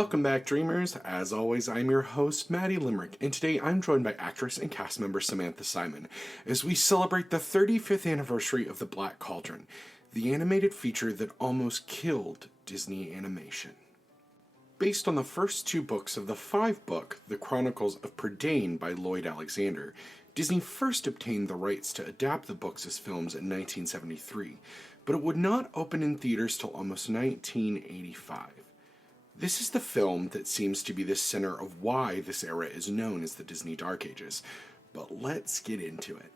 Welcome back, dreamers. As always, I'm your host, Maddie Limerick, and today I'm joined by actress and cast member Samantha Simon as we celebrate the 35th anniversary of The Black Cauldron, the animated feature that almost killed Disney animation. Based on the first two books of the five-book The Chronicles of Prydain by Lloyd Alexander, Disney first obtained the rights to adapt the books as films in 1973, but it would not open in theaters till almost 1985. This is the film that seems to be the center of why this era is known as the Disney Dark Ages, but let's get into it.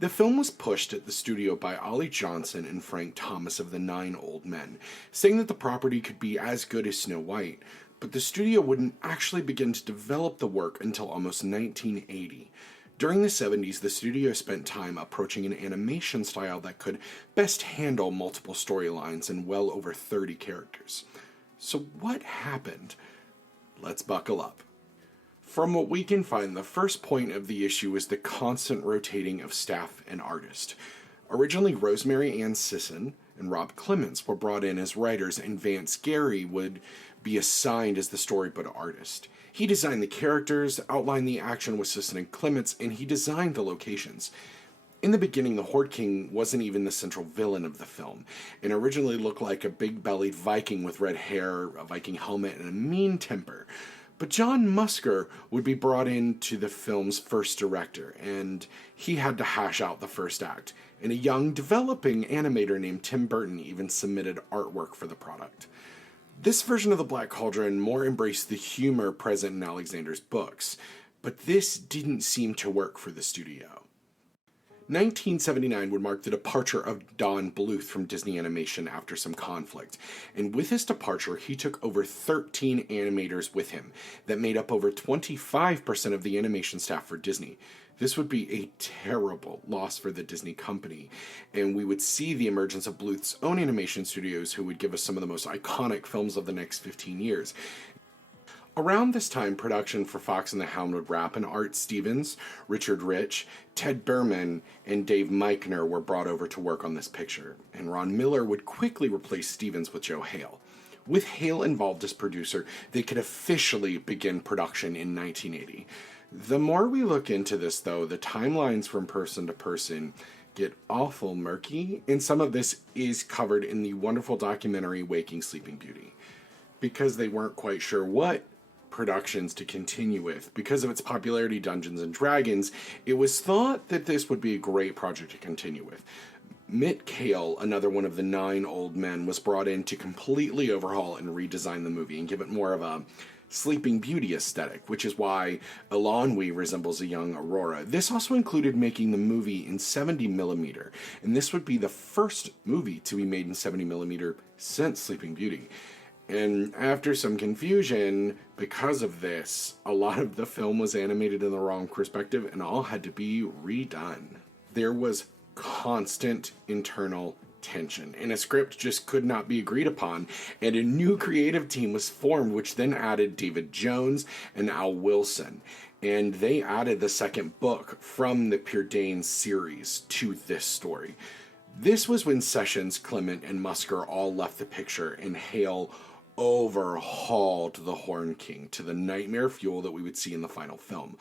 The film was pushed at the studio by Ollie Johnson and Frank Thomas of the Nine Old Men, saying that the property could be as good as Snow White, but the studio wouldn't actually begin to develop the work until almost 1980. During the 70s, the studio spent time approaching an animation style that could best handle multiple storylines and well over 30 characters. So what happened? Let's buckle up. From what we can find, the first point of the issue is the constant rotating of staff and artist. Originally, Rosemary Ann Sisson and Rob Clements were brought in as writers, and Vance Gary would be assigned as the storyboard artist. He designed the characters, outlined the action with Sisson and Clements, and he designed the locations. In the beginning, the Horde King wasn't even the central villain of the film, and originally looked like a big-bellied Viking with red hair, a Viking helmet, and a mean temper. But John Musker would be brought in to the film's first director, and he had to hash out the first act. And a young, developing animator named Tim Burton even submitted artwork for the product. This version of The Black Cauldron more embraced the humor present in Alexander's books, but this didn't seem to work for the studio. 1979 would mark the departure of Don Bluth from Disney Animation after some conflict, and with his departure he took over 13 animators with him that made up over 25% of the animation staff for Disney. This would be a terrible loss for the Disney company, and we would see the emergence of Bluth's own animation studios, who would give us some of the most iconic films of the next 15 years. Around this time, production for Fox and the Hound would wrap, and Art Stevens, Richard Rich, Ted Berman, and Dave Meichner were brought over to work on this picture, and Ron Miller would quickly replace Stevens with Joe Hale. With Hale involved as producer, they could officially begin production in 1980. The more we look into this, though, the timelines from person to person get awful murky, and some of this is covered in the wonderful documentary Waking Sleeping Beauty. Because they weren't quite sure what productions to continue with. Because of its popularity, Dungeons and Dragons, it was thought that this would be a great project to continue with. Mitt Kail, another one of the Nine Old Men, was brought in to completely overhaul and redesign the movie and give it more of a Sleeping Beauty aesthetic, which is why Elanwi resembles a young Aurora. This also included making the movie in 70mm, and this would be the first movie to be made in 70mm since Sleeping Beauty. And after some confusion, because of this, a lot of the film was animated in the wrong perspective and all had to be redone. There was constant internal tension, and a script just could not be agreed upon, and a new creative team was formed, which then added David Jones and Al Wilson. And they added the second book from the Prydain series to this story. This was when Sessions, Clement, and Musker all left the picture, and Hale overhauled the Horde King to the nightmare fuel that we would see in the final film.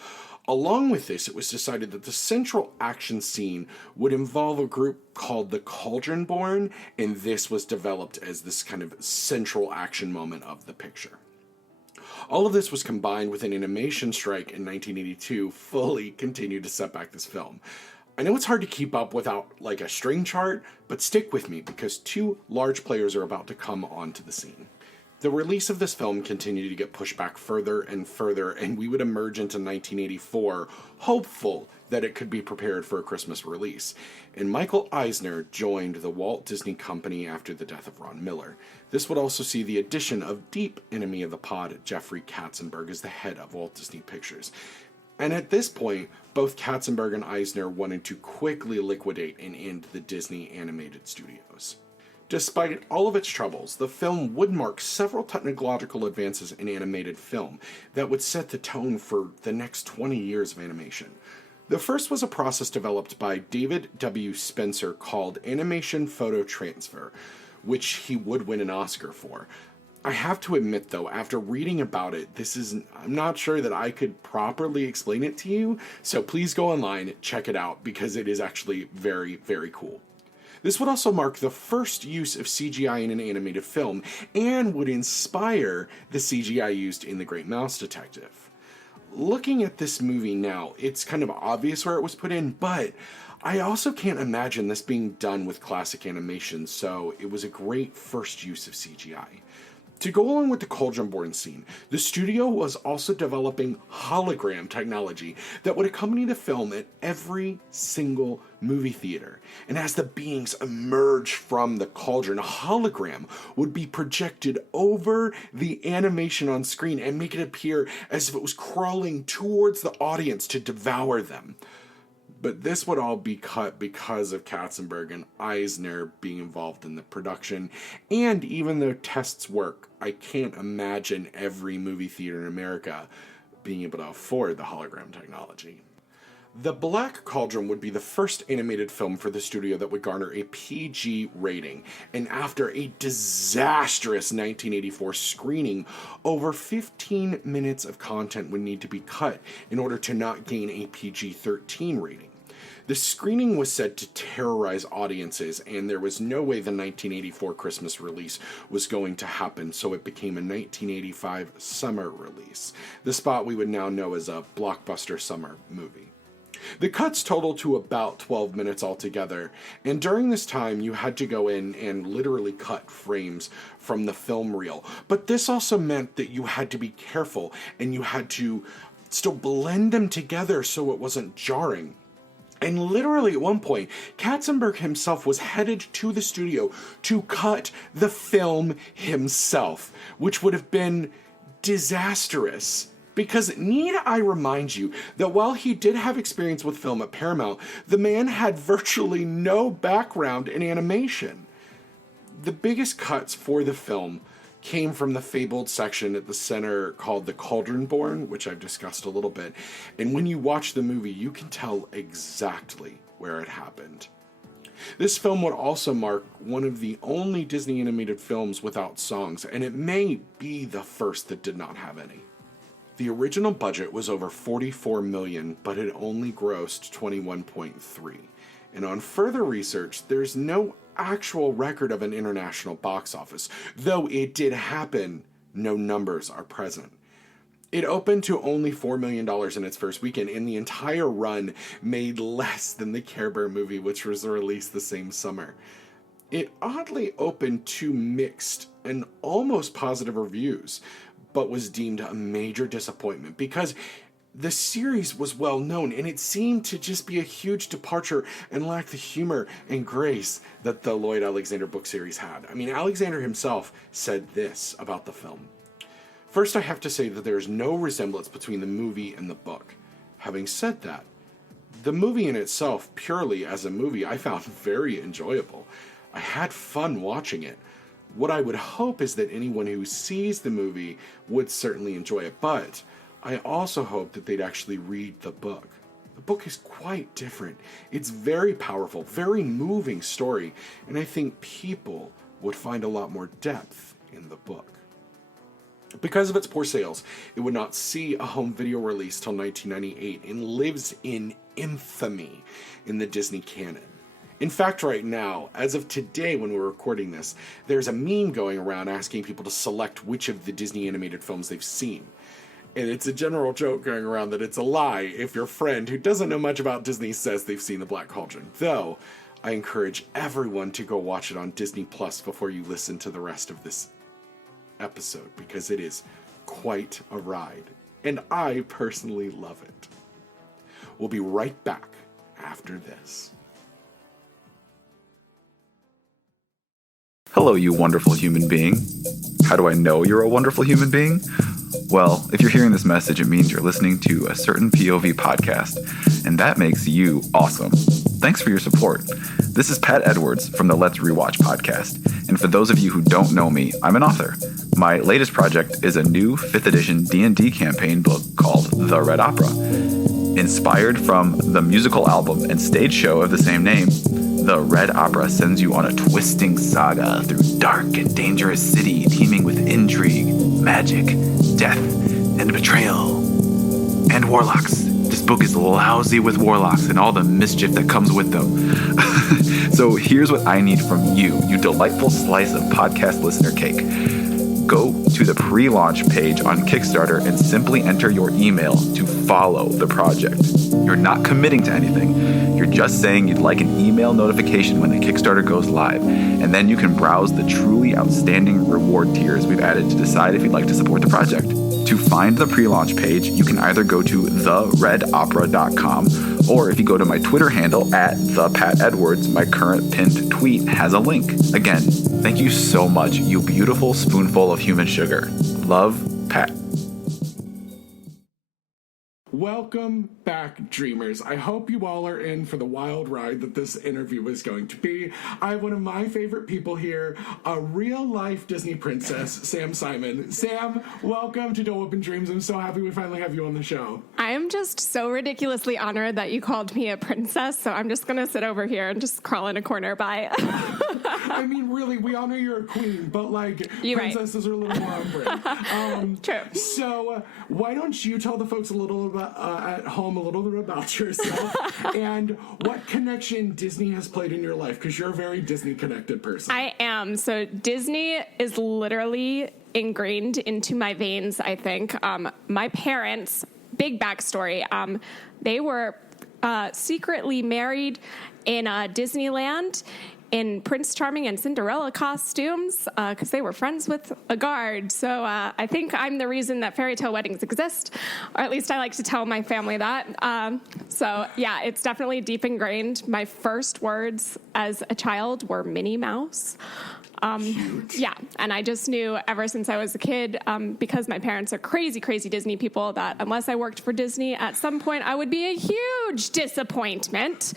Along with this, it was decided that the central action scene would involve a group called the Cauldron Born, and this was developed as this kind of central action moment of the picture. All of this was combined with an animation strike in 1982, fully continued to set back this film. I know it's hard to keep up without like a string chart, but stick with me because two large players are about to come onto the scene. The release of this film continued to get pushed back further and further, and we would emerge into 1984, hopeful that it could be prepared for a Christmas release. And Michael Eisner joined the Walt Disney Company after the death of Ron Miller. This would also see the addition of deep enemy of the pod, Jeffrey Katzenberg, as the head of Walt Disney Pictures. And at this point, both Katzenberg and Eisner wanted to quickly liquidate and end the Disney animated studios. Despite all of its troubles, the film would mark several technological advances in animated film that would set the tone for the next 20 years of animation. The first was a process developed by David W. Spencer called animation photo transfer, which he would win an Oscar for. I have to admit, though, after reading about it, I'm not sure that I could properly explain it to you, so please go online, check it out, because it is actually very, very cool. This would also mark the first use of CGI in an animated film, and would inspire the CGI used in The Great Mouse Detective. Looking at this movie now, it's kind of obvious where it was put in, but I also can't imagine this being done with classic animation, so it was a great first use of CGI. To go along with the Cauldron-born scene, the studio was also developing hologram technology that would accompany the film at every single movie theater. And as the beings emerge from the cauldron, a hologram would be projected over the animation on screen and make it appear as if it was crawling towards the audience to devour them. But this would all be cut because of Katzenberg and Eisner being involved in the production. And even though tests work, I can't imagine every movie theater in America being able to afford the hologram technology. The Black Cauldron would be the first animated film for the studio that would garner a PG rating, and after a disastrous 1984 screening, over 15 minutes of content would need to be cut in order to not gain a PG-13 rating. The screening was said to terrorize audiences, and there was no way the 1984 Christmas release was going to happen, so it became a 1985 summer release, the spot we would now know as a blockbuster summer movie. The cuts total to about 12 minutes altogether, and during this time you had to go in and literally cut frames from the film reel. But this also meant that you had to be careful, and you had to still blend them together so it wasn't jarring. And literally at one point, Katzenberg himself was headed to the studio to cut the film himself, which would have been disastrous. Because need I remind you that while he did have experience with film at Paramount, the man had virtually no background in animation. The biggest cuts for the film came from the fabled section at the center called the Cauldron-born, which I've discussed a little bit. And when you watch the movie, you can tell exactly where it happened. This film would also mark one of the only Disney animated films without songs, and it may be the first that did not have any. The original budget was over $44 million, but it only grossed $21.3. And on further research, there's no actual record of an international box office. Though it did happen, no numbers are present. It opened to only $4 million in its first weekend, and the entire run made less than the Care Bear movie, which was released the same summer. It oddly opened to mixed and almost positive reviews, but was deemed a major disappointment because the series was well known and it seemed to just be a huge departure and lack the humor and grace that the Lloyd Alexander book series had. I mean, Alexander himself said this about the film. First, I have to say that there is no resemblance between the movie and the book. Having said that, the movie in itself, purely as a movie, I found very enjoyable. I had fun watching it. What I would hope is that anyone who sees the movie would certainly enjoy it, but I also hope that they'd actually read the book. The book is quite different. It's very powerful, very moving story, and I think people would find a lot more depth in the book. Because of its poor sales, it would not see a home video release till 1998 and lives in infamy in the Disney canon. In fact, right now, as of today when we're recording this, there's a meme going around asking people to select which of the Disney animated films they've seen. And it's a general joke going around that it's a lie if your friend who doesn't know much about Disney says they've seen The Black Cauldron. Though, I encourage everyone to go watch it on Disney Plus before you listen to the rest of this episode, because it is quite a ride. And I personally love it. We'll be right back after this. Hello, you wonderful human being. How do I know you're a wonderful human being? Well, if you're hearing this message, it means you're listening to a certain POV podcast, and that makes you awesome. Thanks for your support. This is Pat Edwards from the Let's Rewatch podcast, and for those of you who don't know me, I'm an author. My latest project is a new 5th edition D&D campaign book called The Red Opera. Inspired from the musical album and stage show of the same name, The Red Opera sends you on a twisting saga through dark and dangerous city teeming with intrigue, magic, death, and betrayal. And warlocks. This book is lousy with warlocks and all the mischief that comes with them. So here's what I need from you, you delightful slice of podcast listener cake. Go to the pre-launch page on Kickstarter and simply enter your email to follow the project. You're not committing to anything. You're just saying you'd like an email notification when the Kickstarter goes live, and then you can browse the truly outstanding reward tiers we've added to decide if you'd like to support the project. To find the pre-launch page, you can either go to theredopera.com, or if you go to my Twitter handle @ThePatEdwards, my current pinned tweet has a link. Again, thank you so much, you beautiful spoonful of human sugar. Love, Pat. Welcome back, dreamers. I hope you all are in for the wild ride that this interview is going to be. I have one of my favorite people here, a real-life Disney princess, Sam Simon. Sam, welcome to Dolewhip and Dreams. I'm so happy we finally have you on the show. I'm just so ridiculously honored that you called me a princess, so I'm just going to sit over here and just crawl in a corner by. I mean, really, we all know you're a queen, but, like, You're princesses are a little more on brand. True. So, why don't you tell the folks a little about, at home a little bit about yourself and what connection Disney has played in your life, because you're a very Disney-connected person. I am. So Disney is literally ingrained into my veins, I think. My parents, big backstory, they were secretly married in Disneyland in Prince Charming and Cinderella costumes because they were friends with a guard. So I think I'm the reason that fairy tale weddings exist, or at least I like to tell my family that. So yeah, it's definitely deep ingrained. My first words as a child were Minnie Mouse. Yeah, and I just knew ever since I was a kid, because my parents are crazy, crazy Disney people, that unless I worked for Disney, at some point I would be a huge disappointment.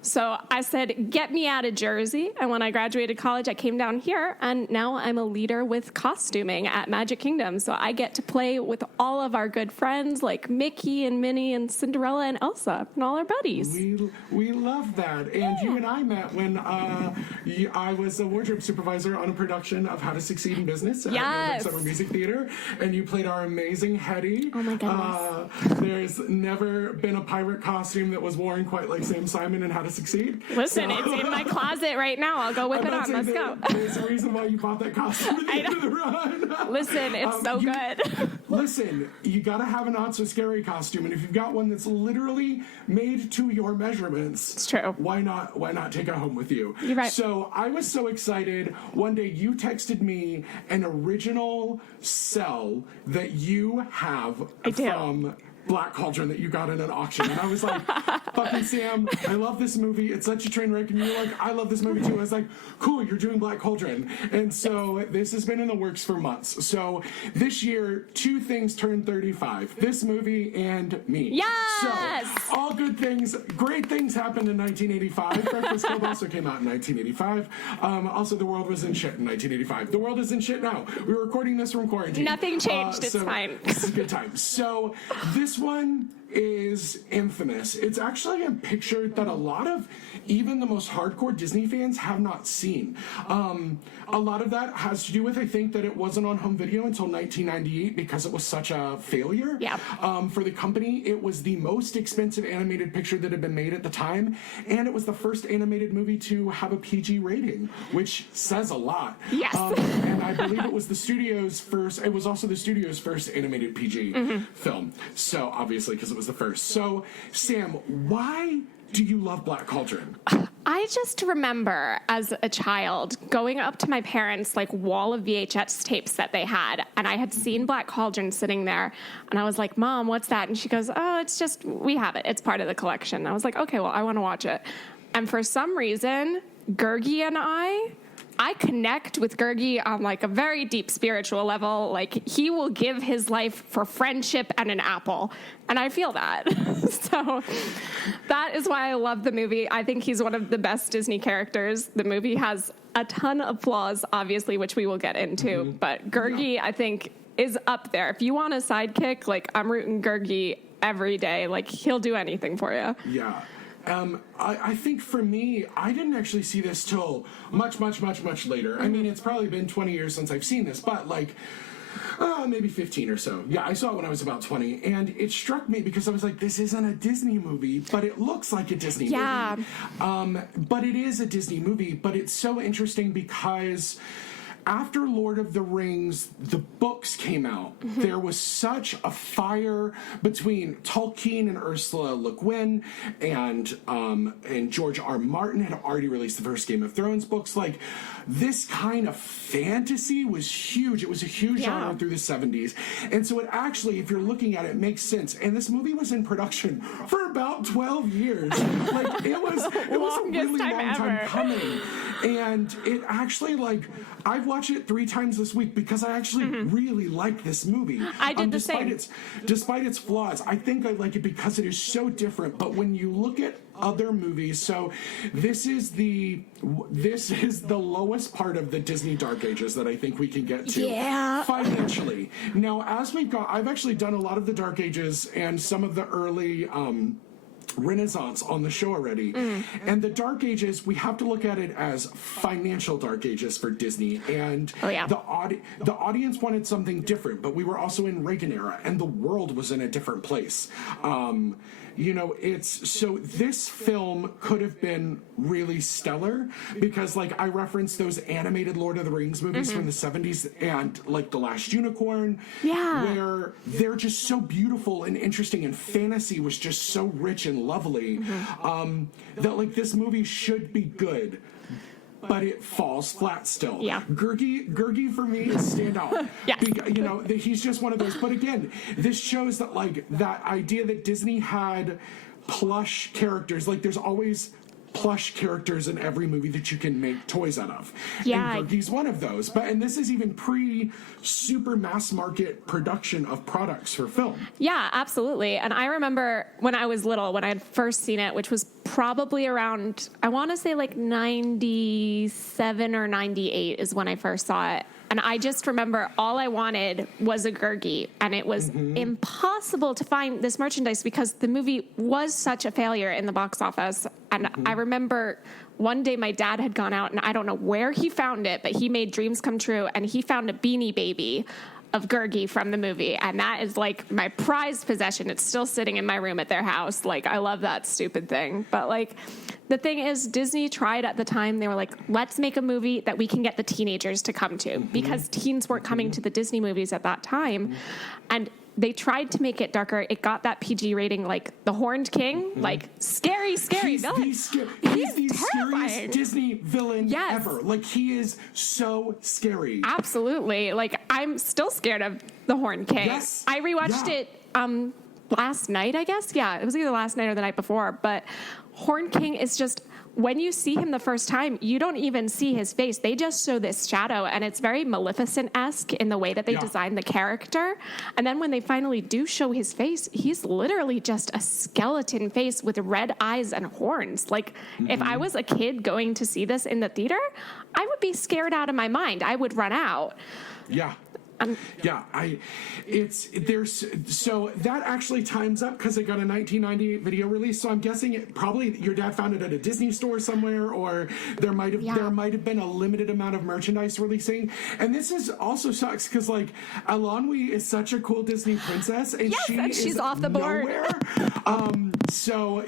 So I said, get me out of Jersey. And when I graduated college, I came down here, and now I'm a leader with costuming at Magic Kingdom. So I get to play with all of our good friends like Mickey and Minnie and Cinderella and Elsa and all our buddies. We love that. And you and I met when I was a wardrobe supervisor on a production of How to Succeed in Business at Yes. Summer Music Theater. And you played our amazing Hetty. Oh my goodness. There's never been a pirate costume that was worn quite like Sam Simon in How to Succeed. Listen, it's in my closet right now. I'll go whip it on. Let's go. There's a reason why you bought that costume at the end of the run. Listen, it's so good. Listen, you gotta have a not so scary costume, and if you've got one that's literally made to your measurements, It's true. Why not take it home with you? You're right. So I was so excited. One day you texted me an original cell that you have I do. from Black Cauldron that you got in an auction. And I was like, fucking Sam, I love this movie. It's such a train wreck. And you're like, I love this movie too. I was like, cool, you're doing Black Cauldron. And so this has been in the works for months. So this year, two things turned 35. This movie and me. Yes! So all good things, great things happened in 1985. Breakfast Club also came out in 1985. Also, the world was in shit in 1985. The world is in shit now. We're recording this from quarantine. Nothing changed. It's fine. It's a good time. So this one is infamous. It's actually a picture that a lot of even the most hardcore Disney fans have not seen. A lot of that has to do with, I think, that it wasn't on home video until 1998 because it was such a failure. Yeah. For the company, it was the most expensive animated picture that had been made at the time, and it was the first animated movie to have a PG rating, which says a lot. Yes. And I believe it was the studio's first, it was also the studio's first animated PG film. So, obviously, because it was the first. So, Sam, why do you love Black Cauldron? I just remember as a child going up to my parents' like wall of VHS tapes that they had, and I had seen Black Cauldron sitting there, and I was like, Mom, what's that? And she goes, oh, it's just, we have it. It's part of the collection. And I was like, okay, well, I want to watch it. And for some reason, Gurgi and I connect with Gurgi on like a very deep spiritual level. Like he will give his life for friendship and an apple. And I feel that. So that is why I love the movie. I think he's one of the best Disney characters. The movie has a ton of flaws, obviously, which we will get into. But Gurgi, I think, is up there. If you want a sidekick, like I'm rooting Gurgi every day. Like he'll do anything for you. Yeah. I think for me, I didn't actually see this till much later. I mean, it's probably been 20 years since I've seen this, but like, maybe 15 or so. Yeah, I saw it when I was about 20, and it struck me because I was like, this isn't a Disney movie, but it looks like a Disney movie. But it is a Disney movie, but it's so interesting because after Lord of the Rings, the books came out, there was such a fire between Tolkien and Ursula Le Guin, and George R. Martin had already released the first Game of Thrones books. Like, this kind of fantasy was huge. It was a huge genre through the 70s. And so it actually, if you're looking at it, makes sense. And this movie was in production for about 12 years. Like, it was a really long time coming. And it actually, like, I've watched it 3 times this week because I actually really like this movie. I did the same. Despite its flaws, I think I like it because it is so different. But when you look at other movies, so this is the lowest part of the Disney Dark Ages that I think we can get to financially. Now, I've actually done a lot of the Dark Ages and some of the early Renaissance on the show already. And the Dark Ages, we have to look at it as financial Dark Ages for Disney. And the audience wanted something different, but we were also in Reagan era, and the world was in a different place. So this film could have been really stellar because, like, I referenced those animated Lord of the Rings movies from the 70s and, like, The Last Unicorn, where they're just so beautiful and interesting, and fantasy was just so rich and lovely that, like, this movie should be good, but it falls flat still. Gurgi for me is standout. He's just one of those. But again, this shows that, like, that idea that Disney had plush characters, like, there's always plush characters in every movie that you can make toys out of. And Gurgi's one of those. And this is even pre-super mass market production of products for film. Yeah, absolutely. And I remember when I was little, when I had first seen it, which was probably around, I want to say like 97 or 98 is when I first saw it. And I just remember all I wanted was a Gurgi, and it was impossible to find this merchandise because the movie was such a failure in the box office. And I remember one day my dad had gone out, and I don't know where he found it, but he made dreams come true, and he found a Beanie Baby of Gurgi from the movie, and that is like my prized possession. It's still sitting in my room at their house. Like, I love that stupid thing. But, like, the thing is, Disney tried at the time, they were like, let's make a movie that we can get the teenagers to come to, because teens weren't coming to the Disney movies at that time. And they tried to make it darker. It got that PG rating, like the Horned King, like scary villain. He's the scariest Disney villain ever. Like, he is so scary. Absolutely. Like, I'm still scared of the Horned King. Yes. I rewatched it last night, I guess. Yeah, it was either last night or the night before. But Horned King is just, when you see him the first time, you don't even see his face. They just show this shadow, and it's very Maleficent-esque in the way that they design the character. And then when they finally do show his face, he's literally just a skeleton face with red eyes and horns. Like, if I was a kid going to see this in the theater, I would be scared out of my mind. I would run out. Yeah. So that actually times up because it got a 1998 video release. So I'm guessing it probably your dad found it at a Disney store somewhere, or there might have been a limited amount of merchandise releasing. And this is also sucks because, like, Elanwi is such a cool Disney princess, and she's off the board. So,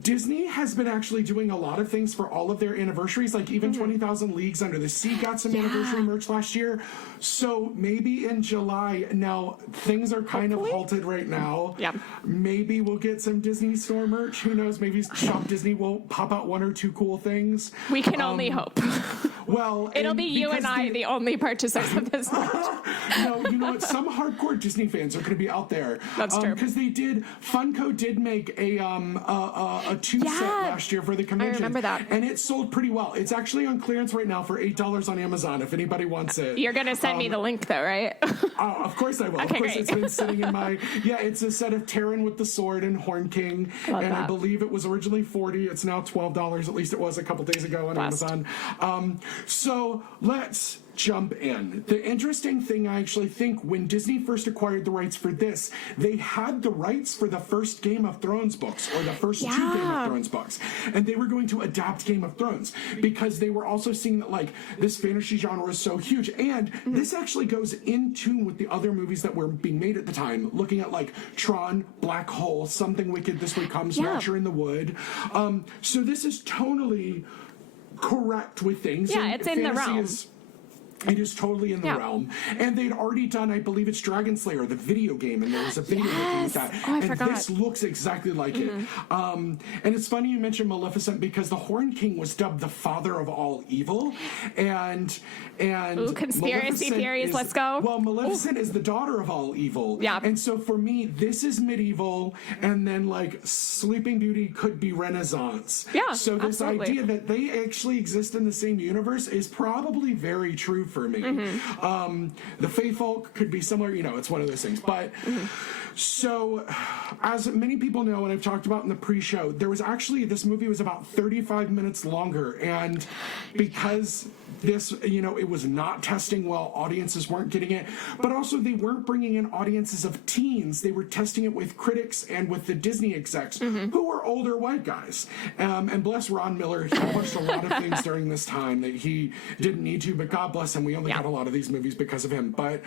Disney has been actually doing a lot of things for all of their anniversaries, like even 20,000 Leagues Under the Sea got some anniversary merch last year. So maybe in July, now things are kind of halted right now. Yeah. Maybe we'll get some Disney store merch. Who knows? Maybe Shop Disney will pop out 1 or 2 cool things. We can only hope. Well, it'll be you and I, the only purchasers of this merch. No, you know what? Some hardcore Disney fans are going to be out there. That's true. Because Funko did make a 2 set last year for the convention. I remember that. And it sold pretty well. It's actually on clearance right now for $8 on Amazon if anybody wants it. You're going to send me the link, though, right? Of course I will. Okay, of course, great. It's been sitting in my... Yeah, it's a set of Terran with the sword and Horn King. I believe it was originally $40. It's now $12. At least it was a couple days ago on Amazon. So let's jump in. The interesting thing, I actually think, when Disney first acquired the rights for this, they had the rights for the first Game of Thrones books, or the first two Game of Thrones books, and they were going to adapt Game of Thrones because they were also seeing that like this fantasy genre is so huge, and this actually goes in tune with the other movies that were being made at the time, looking at like Tron, Black Hole, Something Wicked This Way Comes, Rapture in the Wood. So this is tonally correct with things. Yeah, and it's in the realm. It is totally in the realm. And they'd already done, I believe it's Dragon Slayer, the video game, and there was a video game with that. I and forgot. this looks exactly like it. And it's funny you mentioned Maleficent because the Horn King was dubbed the father of all evil. And Ooh, conspiracy Maleficent theories, let's go. Well, Maleficent is the daughter of all evil. Yeah. And so for me, this is medieval, and then like Sleeping Beauty could be Renaissance. Yeah, so this absolutely. idea that they actually exist in the same universe is probably very true for me. The Fae folk could be similar, it's one of those things. But so, as many people know, and I've talked about in the pre-show, this movie was about 35 minutes longer, and because this, it was not testing well, audiences weren't getting it, but also they weren't bringing in audiences of teens. They were testing it with critics and with the Disney execs, who were older white guys. And bless Ron Miller, he pushed a lot of things during this time that he didn't need to, but God bless him, we only got a lot of these movies because of him. But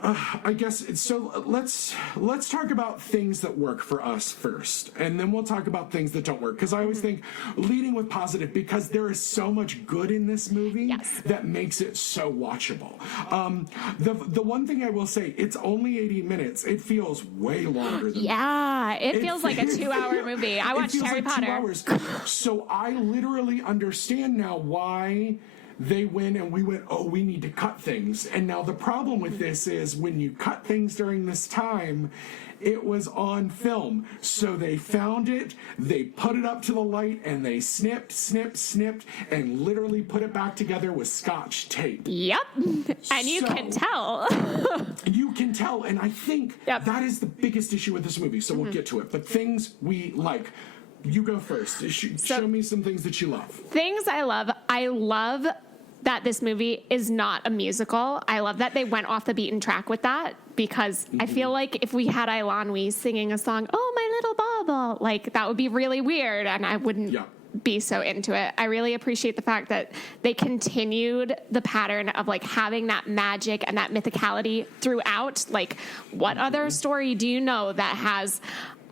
I guess so. Let's talk about things that work for us first, and then we'll talk about things that don't work. Because I always think leading with positive, because there is so much good in this movie that makes it so watchable. The one thing I will say, it's only 80 minutes. It feels way longer than it feels like a 2-hour movie. I watched Harry Potter. 2 hours. So I literally understand now why they went and we went, oh, we need to cut things. And now the problem with this is when you cut things during this time, it was on film. So they found it, they put it up to the light, and they snipped, and literally put it back together with Scotch tape. Yep. And you can tell. You can tell. And I think that is the biggest issue with this movie. So we'll get to it. But things we like. You go first. Show me some things that you love. Things I love. I love that this movie is not a musical. I love that they went off the beaten track with that, because I feel like if we had Ilanwi singing a song, "Oh, my little bauble," like that would be really weird, and I wouldn't be so into it. I really appreciate the fact that they continued the pattern of like having that magic and that mythicality throughout. Like, what other story do you know that has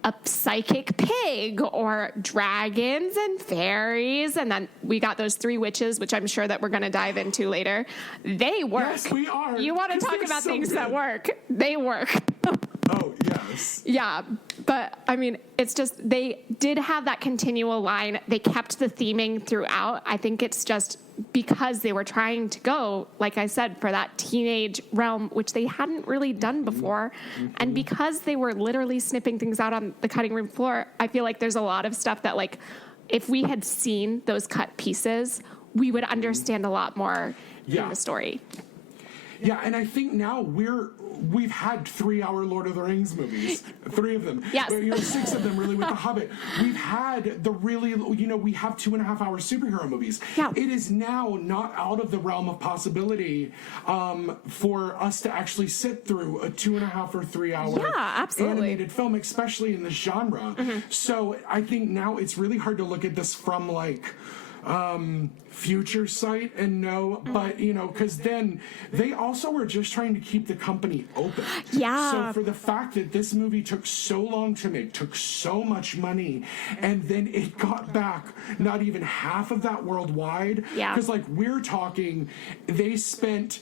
a psychic pig or dragons and fairies? And then we got those 3 witches, which I'm sure that we're going to dive into later. They work. Yes, we are. You want to talk about things that work. They work. Oh, yes. Yeah. But I mean, it's just, they did have that continual line. They kept the theming throughout. I think it's just because they were trying to go, like I said, for that teenage realm, which they hadn't really done before. And because they were literally snipping things out on the cutting room floor, I feel like there's a lot of stuff that, like, if we had seen those cut pieces, we would understand a lot more in the story. Yeah, and I think now we've had 3-hour Lord of the Rings movies, 3 of them. Yes. 6 of them really with The Hobbit. We've had the really, we have 2.5-hour superhero movies. Yeah. It is now not out of the realm of possibility for us to actually sit through a 2.5 or 3-hour animated film, especially in this genre. So I think now it's really hard to look at this from like future sight and know, but because then they also were just trying to keep the company open. So for the fact that this movie took so long to make, took so much money, and then it got back not even half of that worldwide, because like we're talking, they stopped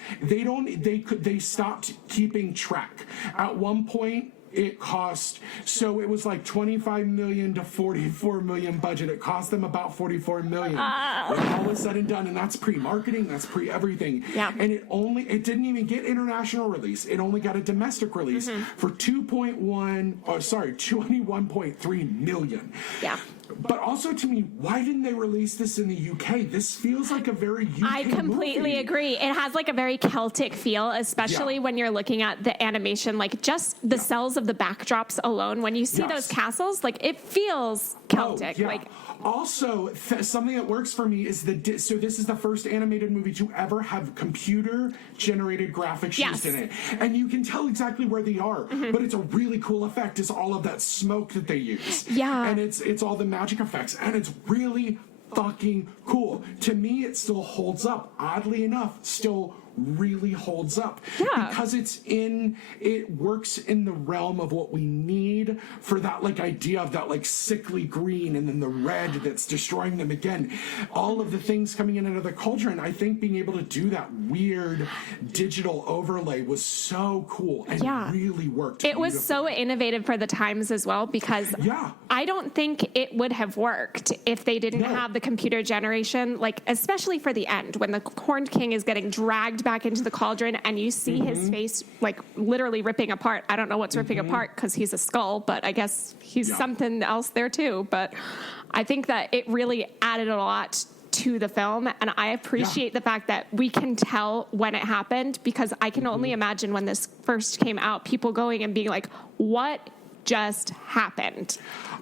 keeping track at one point. It cost, so it was like $25 million to $44 million budget. It cost them about $44 million. When all was said and done, and that's pre-marketing, that's pre-everything. And it didn't even get international release. It only got a domestic release for $21.3 million. But also to me, why didn't they release this in the UK? This feels like a very UK I completely movie. agree. It has like a very Celtic feel, especially when you're looking at the animation, like just the cells of the backdrops alone. When you see those castles, like it feels Celtic. Like also, something that works for me is so this is the first animated movie to ever have computer-generated graphics used in it. And you can tell exactly where they are, but it's a really cool effect is all of that smoke that they use. Yeah. And it's all the magic effects, and it's really fucking cool. To me, it still holds up. Oddly enough, still really holds up because it works in the realm of what we need for that like idea of that like sickly green and then the red that's destroying them again. All of the things coming in out of the cauldron, I think being able to do that weird digital overlay was so cool and really worked. It was so innovative for the times as well, because I don't think it would have worked if they didn't have the computer generation, like especially for the end when the Horned King is getting dragged back into the cauldron and you see his face like literally ripping apart. I don't know what's ripping apart because he's a skull, but I guess he's something else there too. But I think that it really added a lot to the film, and I appreciate the fact that we can tell when it happened, because I can only imagine when this first came out, people going and being like, what just happened?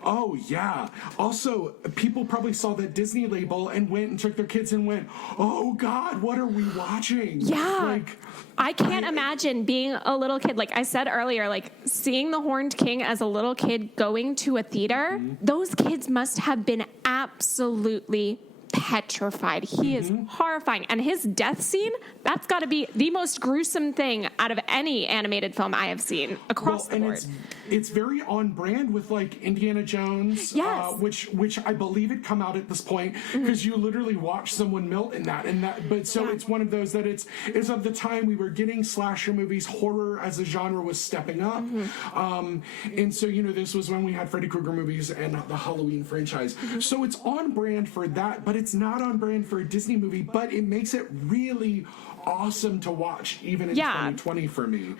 Oh, yeah. Also, people probably saw that Disney label and went and took their kids and went, oh, God, what are we watching? Yeah. Like, I can't imagine being a little kid. Like I said earlier, like seeing the Horned King as a little kid going to a theater, those kids must have been absolutely petrified. He is horrifying. And his death scene, that's got to be the most gruesome thing out of any animated film I have seen across the board. It's very on brand with like Indiana Jones, which I believe had come out at this point, because you literally watch someone melt in that. But so it's one of those that it's of the time we were getting slasher movies, horror as a genre was stepping up. And so, this was when we had Freddy Krueger movies and the Halloween franchise. So it's on brand for that, but it's not on brand for a Disney movie, but it makes it really awesome to watch even in 2020 for me.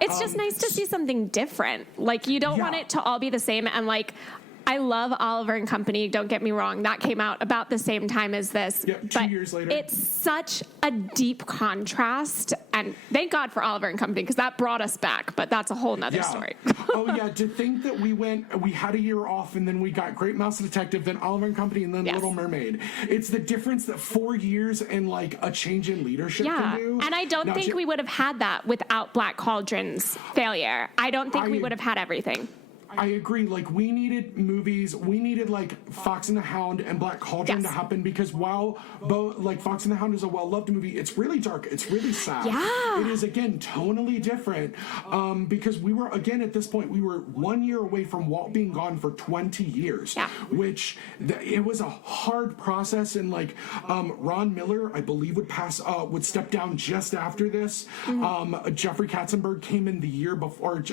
It's just nice to see something different. Like you don't want it to all be the same. And like, I love Oliver and Company. Don't get me wrong. That came out about the same time as this. Yeah, 2 years later. It's such a deep contrast. And thank God for Oliver and Company, because that brought us back. But that's a whole nother story. To think that we had a year off and then we got Great Mouse Detective, then Oliver and Company, and then Little Mermaid. It's the difference that 4 years and like a change in leadership can do. And I don't think we would have had that without Black Cauldron's failure. I don't think we would have had everything. I agree. Like, we needed movies. We needed, like, Fox and the Hound and Black Cauldron to happen, because while, like, Fox and the Hound is a well-loved movie, it's really dark. It's really sad. Yeah. It is, again, tonally different, because we were, again, at this point, we were 1 year away from Walt being gone for 20 years, which it was a hard process. And, like, Ron Miller, I believe, would step down just after this. Jeffrey Katzenberg came in the year before,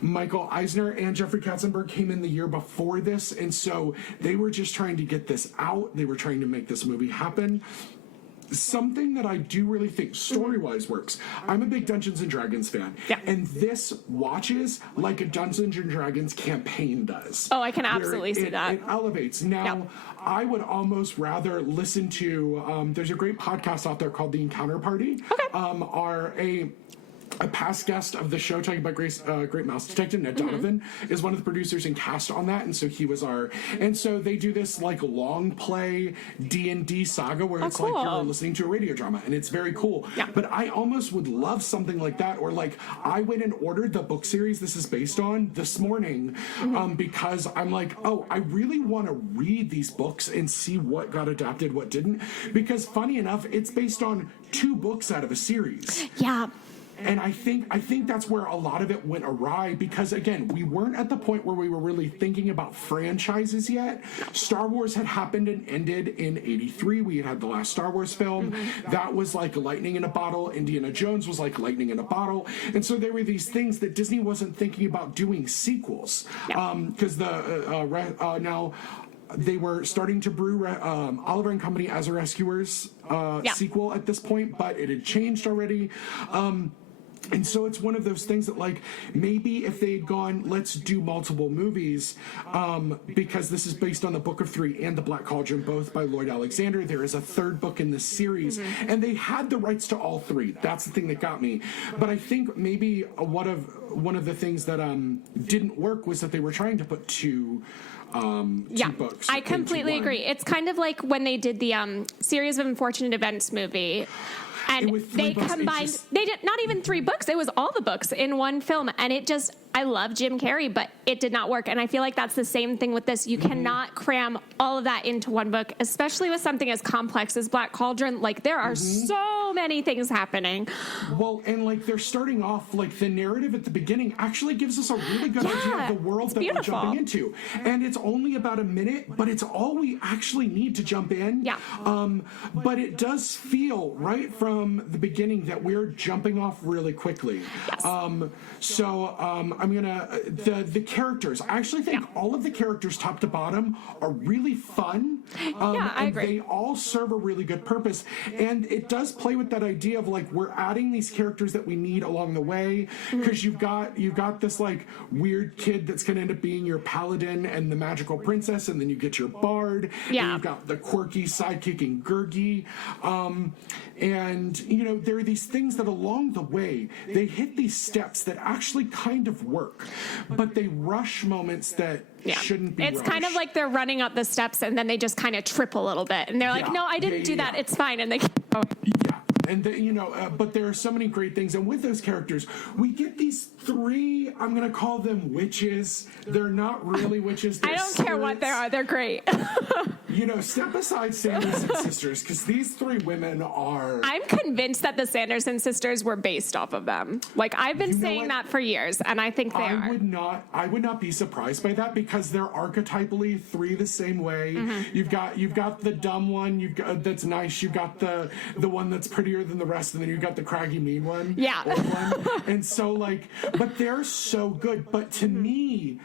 Michael Eisner and Jeffrey Katzenberg came in the year before this, and so they were just trying to get this out. They were trying to make this movie happen. Something that I do really think story-wise works. I'm a big Dungeons and Dragons fan, and this watches like a Dungeons and Dragons campaign does. Oh, I can absolutely see that. It elevates. Now, I would almost rather listen to. There's a great podcast out there called The Encounter Party. A past guest of the show talking about Great Mouse Detective, Ned Donovan, is one of the producers and cast on that, and so he was and so they do this like long play D&D saga where it's like you're listening to a radio drama, and it's very cool. But I almost would love something like that, or like I went and ordered the book series this is based on this morning, because I'm like, I really want to read these books and see what got adapted, what didn't, because funny enough, it's based on 2 books out of a series. And I think that's where a lot of it went awry, because, again, we weren't at the point where we were really thinking about franchises yet. Star Wars had happened and ended in 83. We had the last Star Wars film. That was like lightning in a bottle. Indiana Jones was like lightning in a bottle. And so there were these things that Disney wasn't thinking about doing sequels. Because now they were starting to brew Oliver and Company as a Rescuers sequel at this point, but it had changed already. And so it's one of those things that, like, maybe if they had gone, let's do multiple movies, because this is based on the Book of Three and the Black Cauldron, both by Lloyd Alexander. There is a third book in the series, and they had the rights to all three. That's the thing that got me. But I think maybe one of the things that didn't work was that they were trying to put two books. I completely agree. It's kind of like when they did the Series of Unfortunate Events movie. And they combined, they did not even 3 books. It was all the books in one film. And it just, I love Jim Carrey, but it did not work. And I feel like that's the same thing with this. You cannot cram all of that into one book, especially with something as complex as Black Cauldron. Like, there are so many things happening. Well, and like they're starting off, like the narrative at the beginning actually gives us a really good idea of the world that we're jumping into. And it's only about a minute, but it's all we actually need to jump in. Yeah. But it does feel right from the beginning that we're jumping off really quickly. Yes. I'm gonna the characters. I actually think all of the characters, top to bottom, are really fun. I agree. They all serve a really good purpose, and it does play with that idea of like we're adding these characters that we need along the way, because you've got this like weird kid that's gonna end up being your paladin and the magical princess, and then you get your bard. Yeah. And you've got the quirky sidekick and Gurgi, and you know there are these things that along the way they hit these steps that actually kind of work, but they rush moments that shouldn't be. It's rushed. kind of like they're running up the steps and then they just kind of trip a little bit, and they're like, "No, I didn't do that. It's fine." And they keep going. Yeah. And but there are so many great things, and with those characters, we get these 3. I'm gonna call them witches. They're not really witches. I don't care what they are. They're great. Step aside Sanderson sisters, because these 3 women are. I'm convinced that the Sanderson sisters were based off of them. Like, I've been saying that for years, and I think they are. I would not be surprised by that, because they're archetypally 3 the same way. You've got the dumb one. You've got that's nice. You've got the one that's prettier than the rest, and then you've got the craggy mean one. Yeah. And so but they're so good. But to me,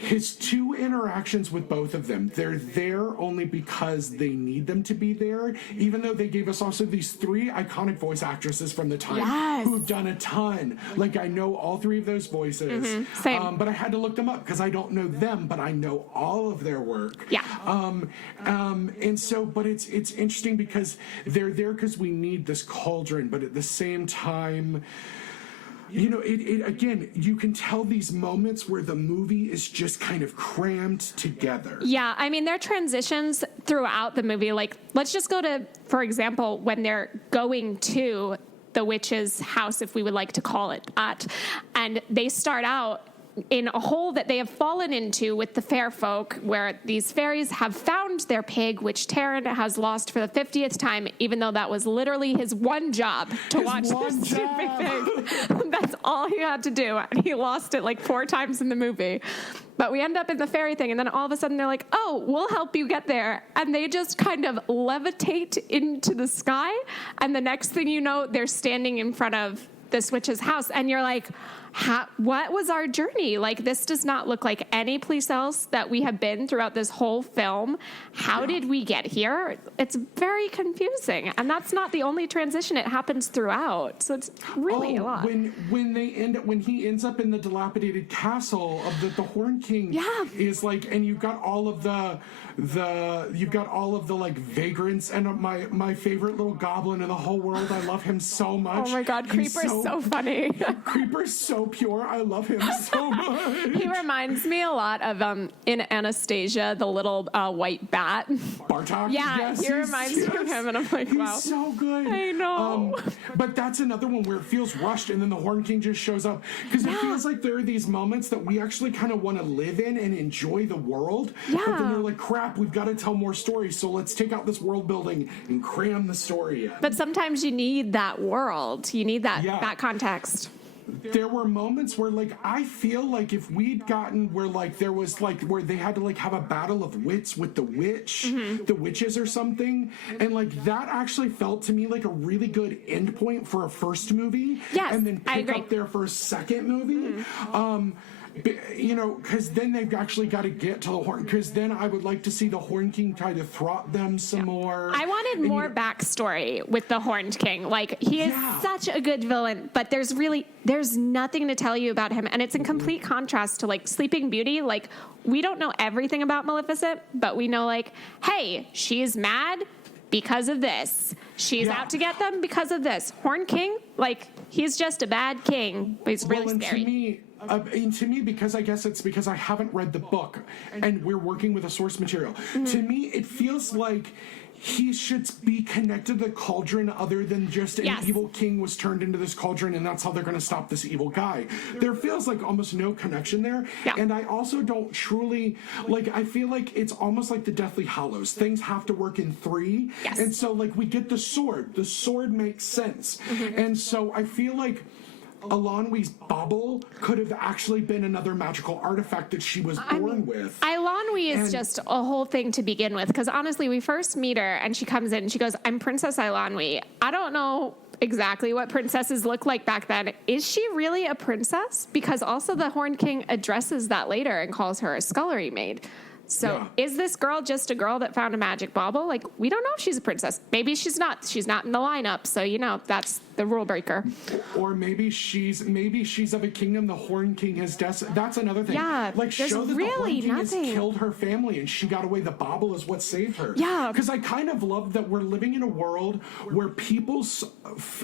his 2 interactions with both of them, they're there only because they need them to be there, even though they gave us also these 3 iconic voice actresses from the time who've done a ton. Like, I know all 3 of those voices. Same. But I had to look them up because I don't know them, but I know all of their work. Yeah. And so, but it's interesting because they're there because we need this cauldron, but at the same time, again, you can tell these moments where the movie is just kind of crammed together. Yeah, I mean, there are transitions throughout the movie. Like, let's just go to, for example, when they're going to the witch's house, if we would like to call it that, and they start out in a hole that they have fallen into with the fair folk, where these fairies have found their pig, which Taryn has lost for the 50th time, even though that was literally his one job to watch this stupid pig. That's all he had to do, and he lost it like 4 times in the movie. But we end up in the fairy thing, and then all of a sudden they're like, "Oh, we'll help you get there." And they just kind of levitate into the sky, and the next thing you know, they're standing in front of this witch's house, and you're like, what was our journey? Like, this does not look like any place else that we have been throughout this whole film. How did we get here? It's very confusing, and that's not the only transition. It happens throughout, so it's really a lot. When he ends up in the dilapidated castle of the Horn King, is like, and you've got all of the like vagrants, and my favorite little goblin in the whole world. I love him so much. Oh my God, Creeper's so funny. Creeper's so pure. I love him so much. He reminds me a lot of in Anastasia, the little white bat. Bartok. Yeah, he reminds me of him, and I'm like, wow, he's so good. I know. But that's another one where it feels rushed, and then the Horn King just shows up, because it feels like there are these moments that we actually kind of want to live in and enjoy the world. Yeah. But then they're like, crap, we've got to tell more stories, so let's take out this world building and cram the story in. But sometimes you need that world. You need that context. There were moments where, like, I feel like if we'd gotten where, like, there was, like, where they had to, like, have a battle of wits with the witches or something, and, like, that actually felt to me like a really good end point for a first movie. Yes, and then I pick agree. up there for a second movie. Because then they've actually got to get to the Horn. Because then I would like to see the Horn King try to throt them some more. I wanted more backstory with the Horned King. Like, he is such a good villain, but there's nothing to tell you about him. And it's in complete contrast to, like, Sleeping Beauty. Like, we don't know everything about Maleficent, but we know, like, hey, she's mad because of this. She's out to get them because of this. Horned King, like, he's just a bad king, but he's really scary. To me, because I guess it's because I haven't read the book and we're working with a source material. To me, it feels like he should be connected to the cauldron other than just an evil king was turned into this cauldron and that's how they're going to stop this evil guy. There feels like almost no connection there. Yeah. And I also don't truly, like, I feel like it's almost like the Deathly Hallows. Things have to work in three. Yes. And so, like, we get the sword. The sword makes sense. And so I feel like Eilonwy's bauble could have actually been another magical artifact that she was born with. Eilonwy is just a whole thing to begin with, because honestly, we first meet her and she comes in and she goes, "I'm Princess Eilonwy." I don't know exactly what princesses look like back then. Is she really a princess? Because also the Horned King addresses that later and calls her a scullery maid. So is this girl just a girl that found a magic bauble? Like, we don't know if she's a princess. Maybe she's not. She's not in the lineup. So, that's the rule breaker. Or maybe she's of a kingdom the Horned King has that's another thing. Yeah, like, show that really the Horned King has killed her family and she got away. The bauble is what saved her. Yeah. Because I kind of love that we're living in a world where people's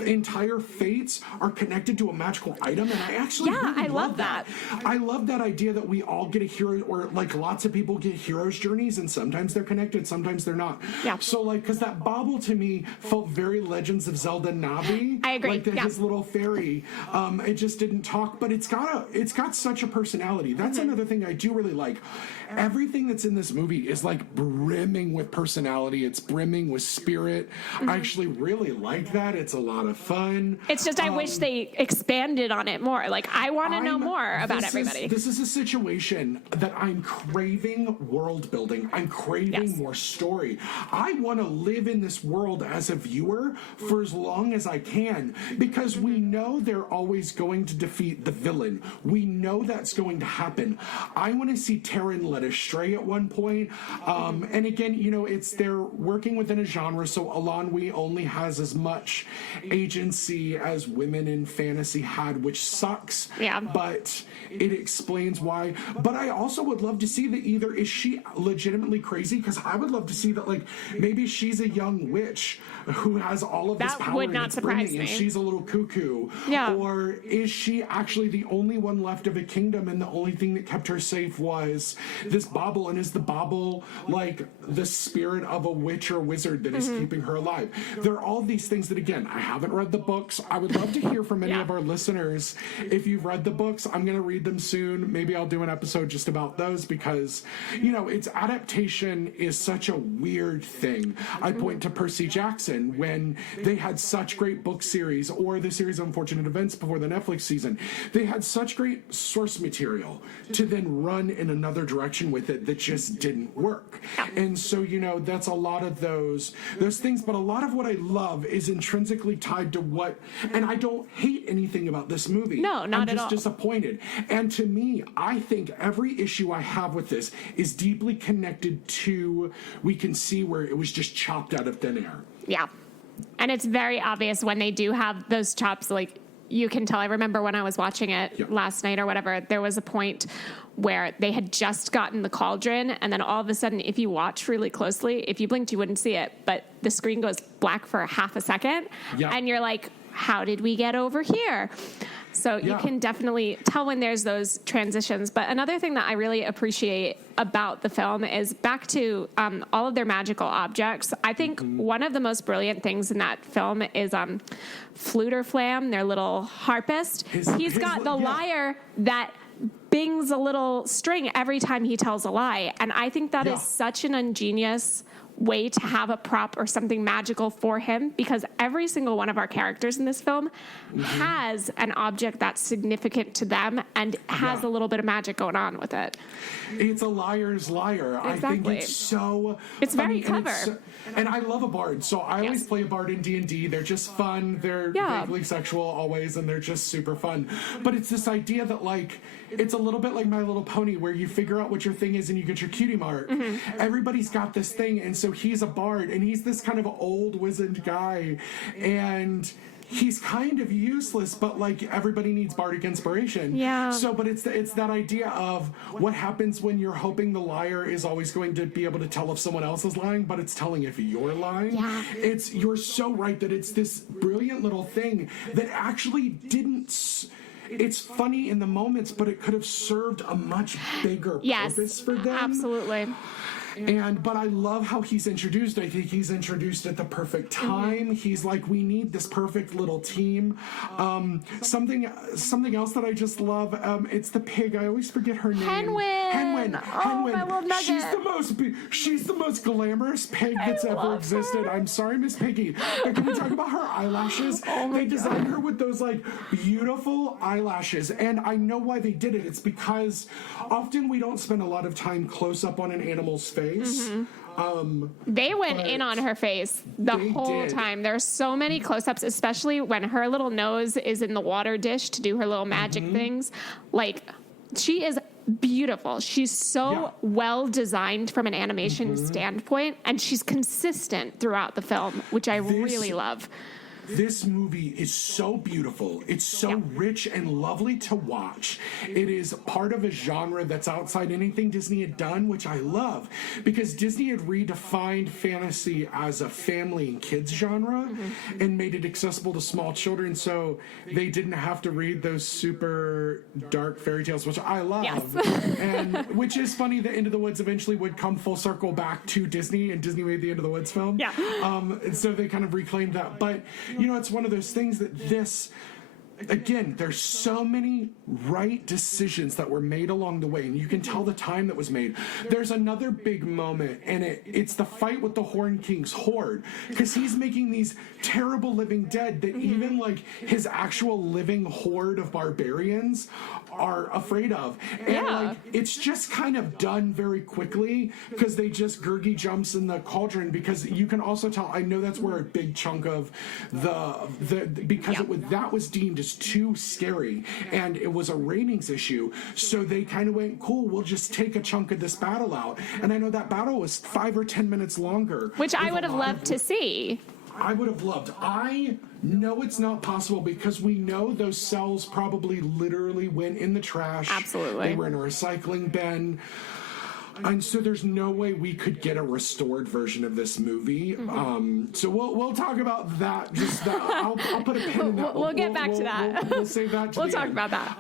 entire fates are connected to a magical item. And I actually really love that. I love that idea that we all get a hero, or like lots of people get heroes' journeys, and sometimes they're connected, sometimes they're not. Yeah. So, like, because that bauble to me felt very Legends of Zelda Navi. I agree. Like his little fairy. It just didn't talk, but it's got such a personality. That's another thing I do really like. Everything that's in this movie is like brimming with personality. It's brimming with spirit. I actually really like that. It's a lot of fun. It's just I wish they expanded on it more. Like, I want to know more about everybody. This is a situation that I'm craving world building. I'm craving more story. I want to live in this world as a viewer for as long as I can, because we know they're always going to defeat the villain. We know that's going to happen. I want to see Taryn led astray at one point. And again, they're working within a genre, so Eilonwy only has as much agency as women in fantasy had, which sucks. Yeah. But it explains why. But I also would love to see that either is she legitimately crazy, because I would love to see that, like, maybe she's a young witch who has all of this power. That would not surprise me. And she's a little cuckoo. Yeah. Or is she actually the only one left of a kingdom, and the only thing that kept her safe was this bauble? And is the bauble like the spirit of a witch or wizard that is keeping her alive? There are all these things that, again, I haven't read the books. I would love to hear from any of our listeners. If you've read the books, I'm going to read them soon. Maybe I'll do an episode just about those, because, its adaptation is such a weird thing. I point to Percy Jackson when they had such great book series, or the series of Unfortunate Events before the Netflix season. They had such great source material to then run in another direction with it that just didn't work. And so, that's a lot of those things, but a lot of what I love is intrinsically tied to what, and I don't hate anything about this movie. No, not at all. I'm just disappointed. And to me, I think every issue I have with this is deeply connected to, we can see where it was just chopped out of thin air. Yeah. And it's very obvious when they do have those chops, like, you can tell. I remember when I was watching it last night or whatever, there was a point where they had just gotten the cauldron, and then all of a sudden, if you watch really closely, if you blinked, you wouldn't see it, but the screen goes black for half a second, and you're like, how did we get over here? So you can definitely tell when there's those transitions. But another thing that I really appreciate about the film is back to all of their magical objects. I think one of the most brilliant things in that film is Fluter Flam, their little harpist. He's got the lyre that bings a little string every time he tells a lie. And I think that is such an ingenious way to have a prop or something magical for him, because every single one of our characters in this film has an object that's significant to them and has a little bit of magic going on with it. It's a liar's liar. Exactly. I think it's so It's very funny, clever. and I love a bard. So I always play a bard in D&D. They're just fun. They're vaguely sexual always, and they're just super fun. But it's this idea that, like, it's a little bit like My Little Pony, where you figure out what your thing is and you get your cutie mark. Everybody's got this thing, and so he's a bard, and he's this kind of old, wizened guy, and he's kind of useless, but like everybody needs bardic inspiration. Yeah. So, but it's that idea of what happens when you're hoping the liar is always going to be able to tell if someone else is lying, but it's telling if you're lying. Yeah. You're so right that it's this brilliant little thing that actually didn't. It's funny in the moments, but it could have served a much bigger purpose for them. Absolutely. But I love how he's introduced. I think he's introduced at the perfect time. He's like, we need this perfect little team. Something else that I just love. It's the pig. I always forget her name. Henwin. Oh, my little nugget. She's the most glamorous pig that's ever existed. I'm sorry, Miss Piggy. But can we talk about her eyelashes? They designed her with those like beautiful eyelashes, and I know why they did it. It's because often we don't spend a lot of time close up on an animal's face. They went in on her face the whole time. There's so many close-ups, especially when her little nose is in the water dish to do her little magic things. Like, she is beautiful. She's so well designed from an animation standpoint, and she's consistent throughout the film, which I really love. This movie is so beautiful. It's so rich and lovely to watch. It is part of a genre that's outside anything Disney had done, which I love, because Disney had redefined fantasy as a family and kids genre and made it accessible to small children, so they didn't have to read those super dark fairy tales, which I love. Yes. And which is funny that Into the Woods eventually would come full circle back to Disney, and Disney made the Into the Woods film. Yeah. And so they kind of reclaimed that. But you know, it's one of those things that again, there's so many right decisions that were made along the way, and you can tell the time that was made. There's another big moment, and it's the fight with the Horn King's horde, because he's making these terrible living dead that even like his actual living horde of barbarians are afraid of. And like, it's just kind of done very quickly because they just Gurgi jumps in the cauldron, because you can also tell, I know that's where a big chunk of because that was deemed as too scary, and it was a ratings issue, so they kind of went, cool, we'll just take a chunk of this battle out. And I know that battle was 5 or 10 minutes longer, which I would have loved to see. I would have loved. I know it's not possible because we know those cells probably literally went in the trash. Absolutely. They were in a recycling bin. And so there's no way we could get a restored version of this movie. So we'll talk about that. Just that. I'll put a pin in that. We'll get back to that. We'll save that. We'll talk about that.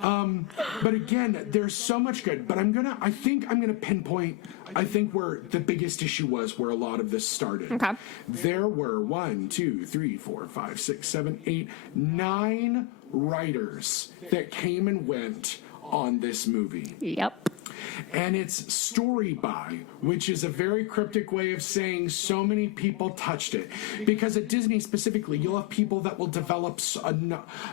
But again, there's so much good. But I think I'm gonna pinpoint. I think where the biggest issue was, where a lot of this started. Okay. There were 1, 2, 3, 4, 5, 6, 7, 8, 9 writers that came and went on this movie. Yep. And it's story by, which is a very cryptic way of saying so many people touched it. Because at Disney specifically, you'll have people that will develop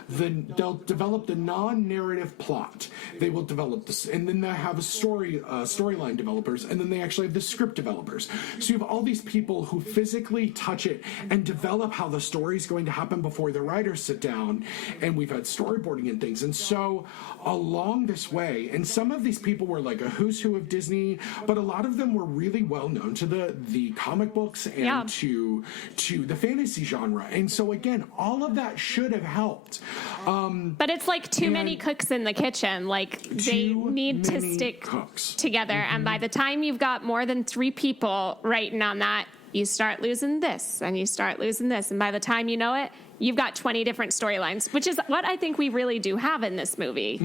they'll develop the non-narrative plot. They will develop this, and then they have a storyline developers, and then they actually have the script developers. So you have all these people who physically touch it and develop how the story is going to happen before the writers sit down. And we've had storyboarding and things. And so along this way, and some of these people were like a who's who of Disney, but a lot of them were really well known to the comic books and to the fantasy genre. And so again, all of that should have helped. But it's like too many cooks in the kitchen. Like, they need to stick together. And by the time you've got more than 3 people writing on that, you start losing this and you start losing this. And by the time you know it, you've got 20 different storylines, which is what I think we really do have in this movie,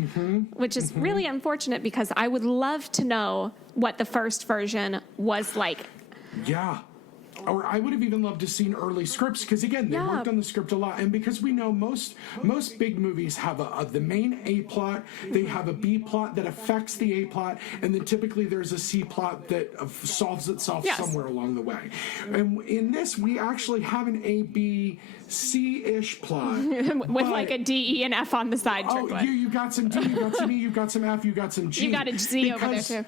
which is really unfortunate, because I would love to know what the first version was like. Yeah. or I would have even loved to have seen early scripts, because again, they worked on the script a lot, and because we know most big movies have the main A plot, they have a B plot that affects the A plot, and then typically there's a C plot that solves itself somewhere along the way. And in this, we actually have an A, B, C-ish plot with like a D, E, and F on the side. You got some D, you got some E, you got some F, you got some G. You got a Z over there too.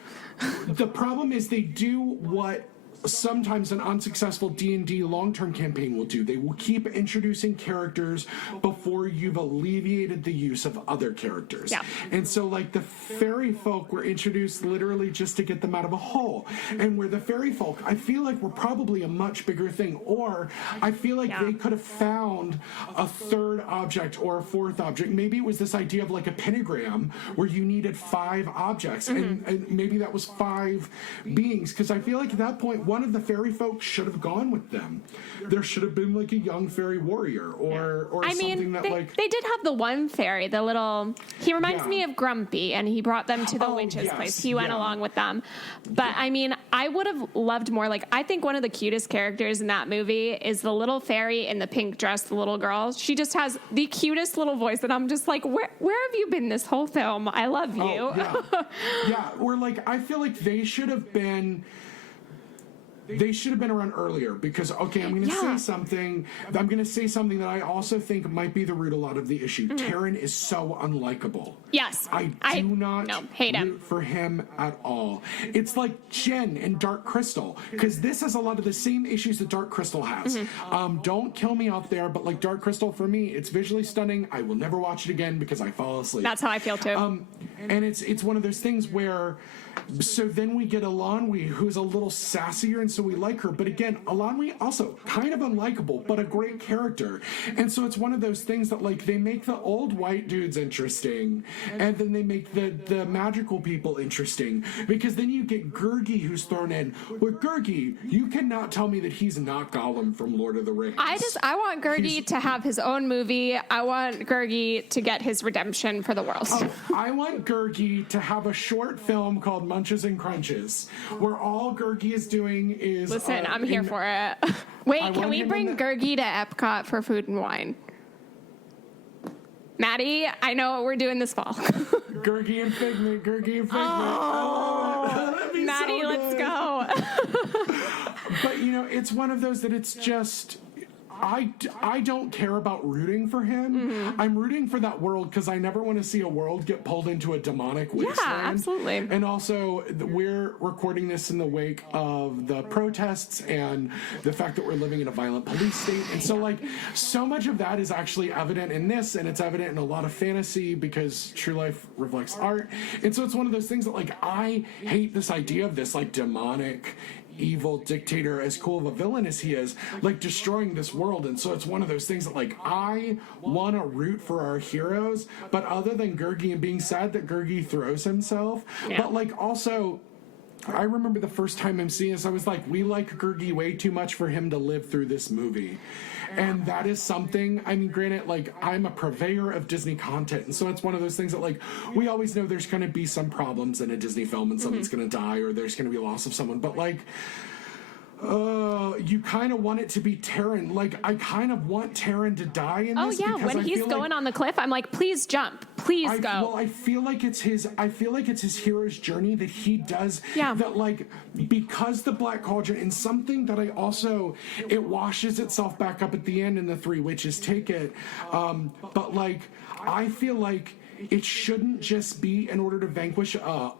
The problem is they do what sometimes an unsuccessful D&D long-term campaign will do. They will keep introducing characters before you've alleviated the use of other characters. Yeah. And so like the fairy folk were introduced literally just to get them out of a hole. And where the fairy folk, I feel like were probably a much bigger thing. Or I feel like they could have found a third object or a fourth object. Maybe it was this idea of like a pentagram where you needed 5 objects. And maybe that was 5 beings. Because I feel like at that point, one of the fairy folk should have gone with them. There should have been like a young fairy warrior or something that they did have the one fairy, the little, he reminds me of Grumpy, and he brought them to the witch's place. He went along with them. But I mean, I would have loved more. Like, I think one of the cutest characters in that movie is the little fairy in the pink dress, the little girl. She just has the cutest little voice, and I'm just like, where have you been this whole film? I love you. Or like, I feel like they should have been around earlier, because I'm going to say something. I'm going to say something that I also think might be the root of a lot of the issue. Taran is so unlikable. Yes, I do not hate him. root for him at all. It's like Jen in Dark Crystal, because this has a lot of the same issues that Dark Crystal has. Don't kill me out there, but like Dark Crystal, for me, it's visually stunning. I will never watch it again because I fall asleep. That's how I feel too. And it's one of those things where, so then we get Elanwi, who's a little sassier, and so we like her. But again, Elanwi also kind of unlikable, but a great character. And so it's one of those things that like they make the old white dudes interesting, and then they make the magical people interesting, because then you get Gurgi who's thrown in. With Gurgi, you cannot tell me that he's not Gollum from Lord of the Rings. I want Gurgi to have his own movie. I want Gurgi to get his redemption for the world. I want Gurgi to have a short film called Munches and Crunches, where all Gurgi is doing is... Listen, I'm here for it. Wait, can we bring Gurgi to Epcot for food and wine? Maddie, I know what we're doing this fall. Gurgi and Figment, Gurgi and Figment. Oh, Maddie, so let's go. But, it's one of those that it's just... I don't care about rooting for him. I'm rooting for that world because I never want to see a world get pulled into a demonic wasteland. Yeah, absolutely. And also, we're recording this in the wake of the protests and the fact that we're living in a violent police state. And so, like, so much of that is actually evident in this, and it's evident in a lot of fantasy because true life reflects art. And so it's one of those things that, like, I hate this idea of this, like, demonic evil dictator, as cool of a villain as he is, like destroying this world. And so it's one of those things that like I want to root for our heroes, but other than Gurgi and being sad that Gurgi throws himself, but like also I remember the first time I'm seeing this, I was like, we like Gurgi way too much for him to live through this movie. And that is something, I mean, granted, like, I'm a purveyor of Disney content, and so it's one of those things that, like, we always know there's going to be some problems in a Disney film, and someone's going to die, or there's going to be loss of someone, but, like, you kind of want it to be Taran. Like, I kind of want Taran to die in this. Oh, yeah, when he's going on the cliff, I'm like, please jump. Please go. Well, I feel like it's his hero's journey that he does. Yeah. That, like, because the Black Cauldron, and something that I also, it washes itself back up at the end and the 3 witches take it. But, like, I feel like it shouldn't just be in order to vanquish a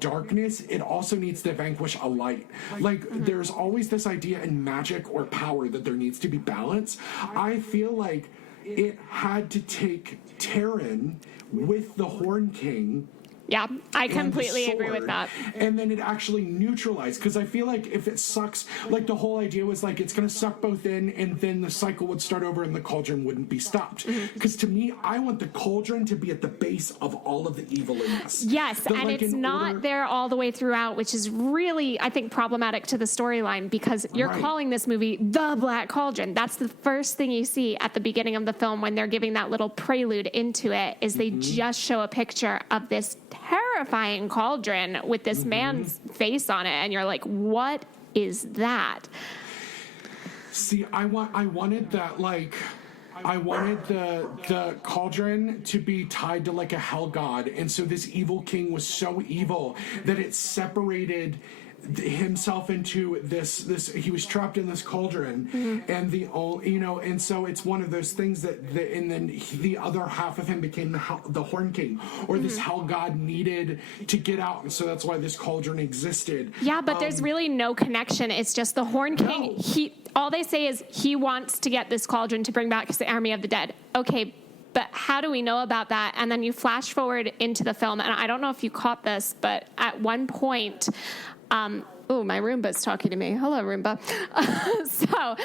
darkness, it also needs to vanquish a light. Like, there's always this idea in magic or power that there needs to be balance. I feel like it had to take Taran with the Horn King. Yeah, I completely agree with that. And then it actually neutralized, because I feel like if it sucks, like the whole idea was like it's going to suck both in, and then the cycle would start over and the cauldron wouldn't be stopped. Because to me, I want the cauldron to be at the base of all of the evil in this. Yes, and like it's not there all the way throughout, which is really, I think, problematic to the storyline, because you're calling this movie The Black Cauldron. That's the first thing you see at the beginning of the film when they're giving that little prelude into it, is they just show a picture of this terrifying cauldron with this man's face on it, and you're like, what is that? See, I wanted that, like, I wanted the cauldron to be tied to like a hell god, and so this evil king was so evil that it separated himself into this he was trapped in this cauldron, and and so it's one of those things and then the other half of him became the Horn King, or this hell god needed to get out, and so that's why this cauldron existed. Yeah, but there's really no connection. It's just the Horn King. No. All they say is he wants to get this cauldron to bring back the army of the dead. Okay, but how do we know about that? And then you flash forward into the film, and I don't know if you caught this, but at one point, my Roomba's talking to me. Hello, Roomba. So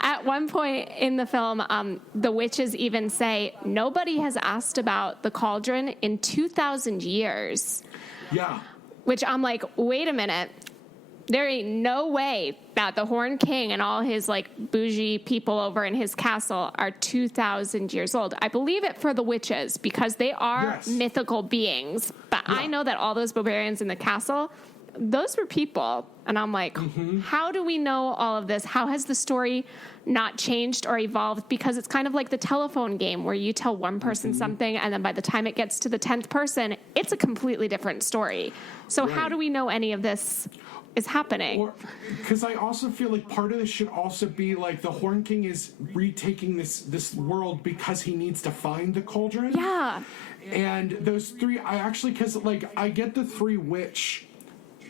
at one point in the film, the witches even say, nobody has asked about the cauldron in 2,000 years. Yeah. Which I'm like, wait a minute. There ain't no way that the Horn King and all his like bougie people over in his castle are 2,000 years old. I believe it for the witches because they are mythical beings. But I know that all those barbarians in the castle, those were people. And I'm like, how do we know all of this? How has the story not changed or evolved? Because it's kind of like the telephone game where you tell one person something, and then by the time it gets to the 10th person, it's a completely different story. So how do we know any of this is happening? Because I also feel like part of this should also be like the Horn King is retaking this world because he needs to find the cauldron. Yeah. And those three, because like I get the three witch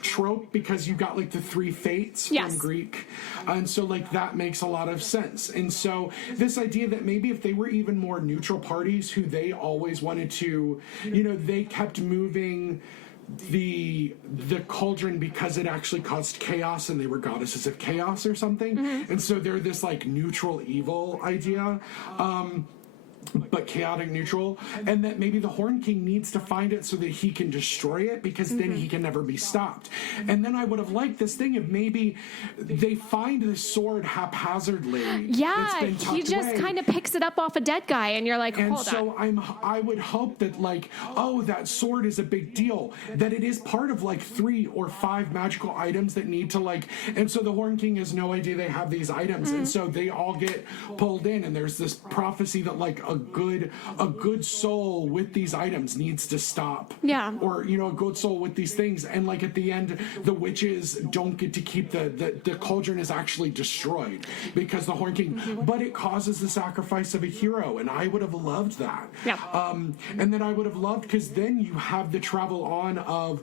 trope because you got like the three fates from Greek, and so like that makes a lot of sense. And so this idea that maybe if they were even more neutral parties who they always wanted to, they kept moving the cauldron because it actually caused chaos and they were goddesses of chaos or something, and so they're this like neutral evil idea, but chaotic neutral, and that maybe the Horn King needs to find it so that he can destroy it, because then he can never be stopped. And then I would have liked this thing if maybe they find this sword haphazardly. Yeah, he just kind of picks it up off a dead guy, and you're like, hold on. I would hope that like, that sword is a big deal, that it is part of like 3 or 5 magical items that need to like, and so the Horn King has no idea they have these items, and so they all get pulled in, and there's this prophecy that like a good soul with these items needs to stop. Yeah. Or, a good soul with these things. And like at the end, the witches don't get to keep the cauldron is actually destroyed because the Horn King, but it causes the sacrifice of a hero. And I would have loved that. Yeah. And then I would have loved, because then you have the travel on of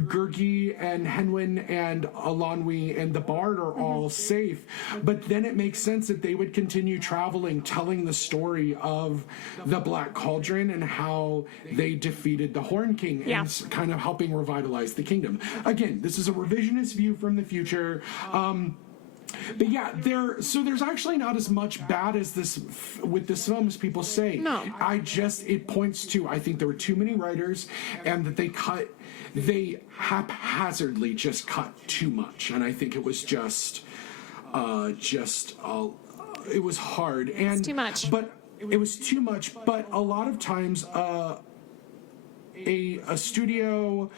Gurgi and Henwin and Alanwi and the Bard are all safe. But then it makes sense that they would continue traveling, telling the story of the Black Cauldron and how they defeated the Horn King, and kind of helping revitalize the kingdom. Again, this is a revisionist view from the future. But yeah, there's actually not as much bad as this with this film as people say. No. It points to, I think there were too many writers, and that they haphazardly just cut too much, and I think it was it was hard, and it's too much. But it was too much. But a lot of times, a studio,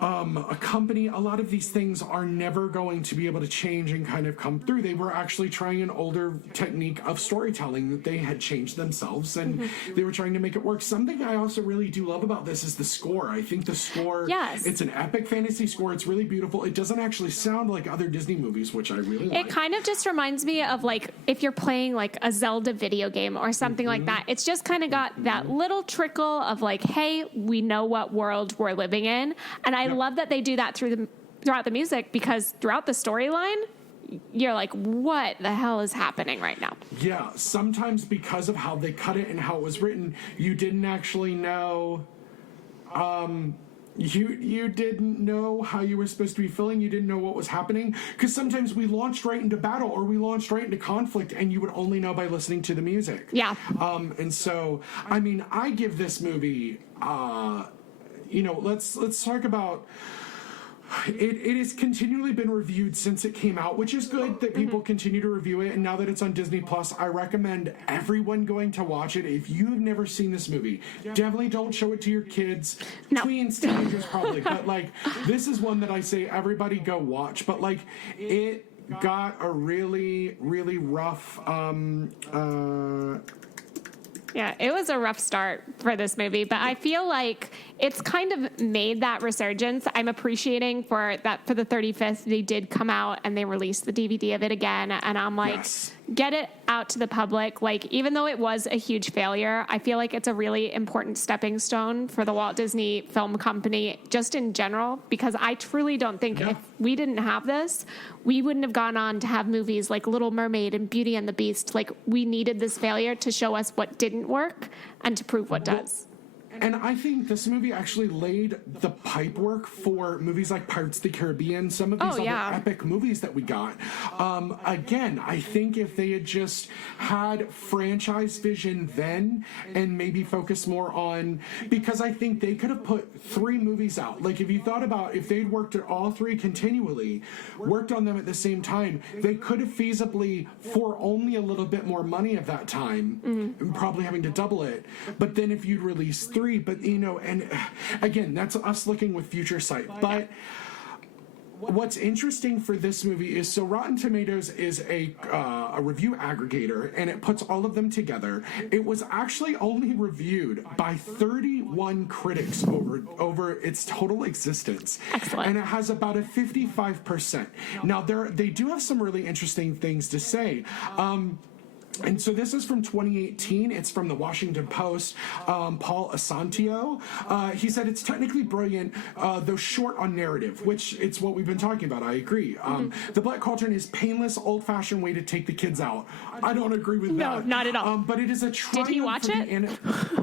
a company, a lot of these things are never going to be able to change and kind of come through. They were actually trying an older technique of storytelling that they had changed themselves, and they were trying to make it work. Something I also really do love about this is the score. I think the score, it's an epic fantasy score. It's really beautiful. It doesn't actually sound like other Disney movies, which I really like. It kind of just reminds me of like if you're playing like a Zelda video game or something like that. It's just kind of got that little trickle of like, hey, we know what world we're living in. And I love that they do that throughout the music, because throughout the storyline, you're like, what the hell is happening right now? Yeah, sometimes because of how they cut it and how it was written, you didn't actually know. You didn't know how you were supposed to be feeling. You didn't know what was happening, because sometimes we launched right into battle or we launched right into conflict, and you would only know by listening to the music. Yeah. And so, I mean, I give this movie. Let's talk about. It has continually been reviewed since it came out, which is good that people continue to review it. And now that it's on Disney Plus, I recommend everyone going to watch it. If you've never seen this movie, definitely don't show it to your kids, tweens, teenagers probably. But like, this is one that I say everybody go watch. But like, it got a really, really rough. Yeah, it was a rough start for this movie, but I feel like it's kind of made that resurgence. I'm appreciating for that for the 35th, they did come out and they released the DVD of it again. And I'm like, Yes. Get it out to the public. Like, even though it was a huge failure, I feel like it's a really important stepping stone for the Walt Disney Film Company, just in general, because I truly don't think if we didn't have this, we wouldn't have gone on to have movies like Little Mermaid and Beauty and the Beast. Like, we needed this failure to show us what didn't work and to prove what does. And I think this movie actually laid the pipework for movies like Pirates of the Caribbean, some of these other epic movies that we got. Again, I think if they had just had franchise vision then and maybe focused more on, because I think they could have put 3 movies out. Like, if you thought about if they'd worked at all 3 continually, worked on them at the same time, they could have feasibly, for only a little bit more money at that time, and probably having to double it. But then if you'd release 3, but and again, that's us looking with future sight. But what's interesting for this movie is, so Rotten Tomatoes is a review aggregator, and it puts all of them together. It was actually only reviewed by 31 critics over its total existence. Excellent. And it has about a 55%. Now, they do have some really interesting things to say. And so this is from 2018. It's from the Washington Post. Paul Asantio. He said it's technically brilliant, though short on narrative, which it's what we've been talking about. I agree. The Black Cauldron is painless, old-fashioned way to take the kids out. I don't agree with that. No, not at all. But it is a triumph. Did he watch it?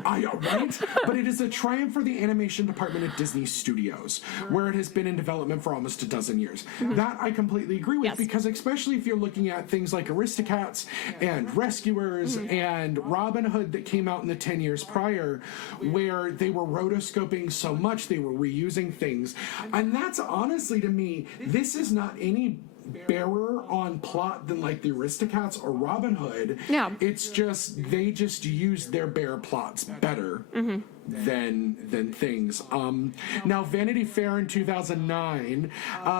Right? But it is a triumph for the animation department at Disney Studios, where it has been in development for almost a dozen years. That I completely agree with, because especially if you're looking at things like Aristocats and Rescuers and Robin Hood that came out in the 10 years prior, where they were rotoscoping so much, they were reusing things. And that's honestly, to me, this is not any barer on plot than like the Aristocats or Robin Hood. Yeah. It's just, they just use their bare plots better than things. Now, Vanity Fair in 2009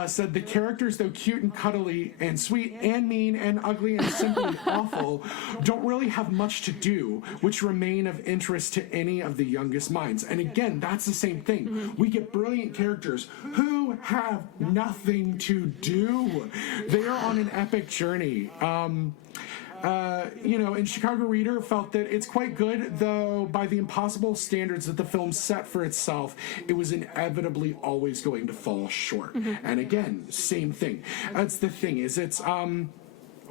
said the characters, though cute and cuddly and sweet and mean and ugly and simply awful, don't really have much to do, which remain of interest to any of the youngest minds. And again, that's the same thing. We get brilliant characters who have nothing to do. They are on an epic journey. And Chicago Reader felt that it's quite good, though by the impossible standards that the film set for itself, it was inevitably always going to fall short. And again, same thing. That's the thing, is it's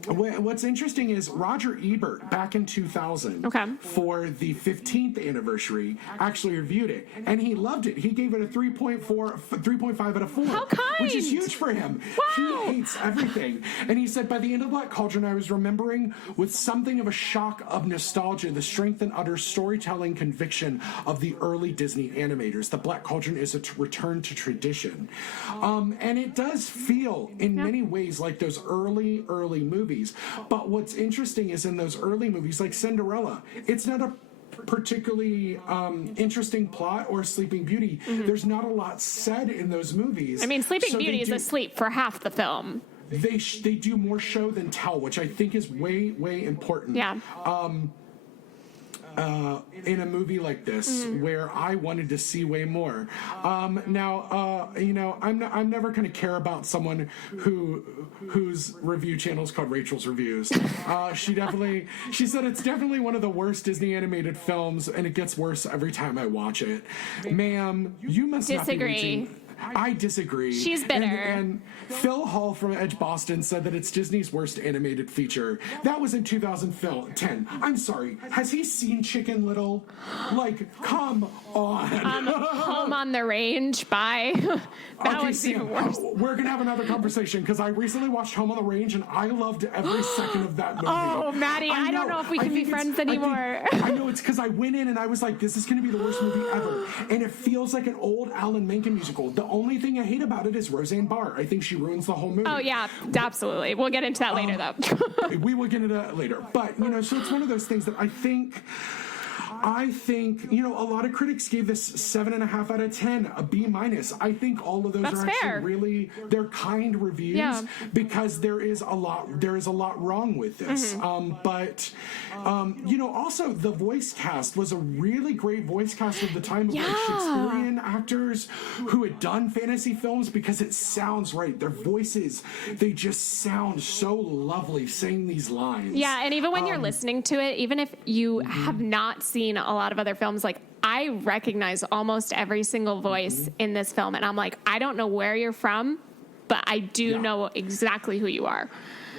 what's interesting is Roger Ebert, back in 2000, for the 15th anniversary, actually reviewed it, and he loved it. He gave it a 3.5 out of 4. How kind! Which is huge for him. Wow. He hates everything. And he said, by the end of Black Cauldron, I was remembering with something of a shock of nostalgia the strength and utter storytelling conviction of the early Disney animators. The Black Cauldron is a return to tradition. And it does feel, in many ways, like those early movies. But what's interesting is in those early movies, like Cinderella, it's not a particularly interesting plot, or Sleeping Beauty. There's not a lot said in those movies. I mean, Sleeping Beauty is asleep for half the film. They do more show than tell, which I think is way, way important. Yeah. In a movie like this, where I wanted to see way more. Now, I'm never going to care about someone whose review channel is called Rachel's Reviews. She said it's definitely one of the worst Disney animated films, and it gets worse every time I watch it. Ma'am, you must Disagree. not be reaching. I disagree. She's bitter. And Phil Hall from Edge Boston said that it's Disney's worst animated feature. That was in 2010. I'm sorry. Has he seen Chicken Little? Like, come on. Home on the Range by... that was even worse. We're going to have another conversation, because I recently watched Home on the Range, and I loved every second of that movie. Oh, Maddie, I don't know if we can be friends anymore. I know, it's because I went in and I was like, this is going to be the worst movie ever. And it feels like an old Alan Menken musical. The only thing I hate about it is Roseanne Barr. I think she ruins the whole movie. Oh, yeah, absolutely. We'll get into that later, though. We will get into that later. But, so it's one of those things that I think I think, you know, a lot of critics gave this 7.5 out of 10, a B-. I think all of those That's are actually fair. really, they're kind reviews because there is a lot wrong with this. But you know, also the voice cast was a really great voice cast of the time of like Shakespearean actors who had done fantasy films, because it sounds right. Their voices, they just sound so lovely saying these lines. Yeah, and even when you're listening to it, even if you have not seen a lot of other films, like I recognize almost every single voice in this film, and I'm like, I don't know where you're from, but I do know exactly who you are.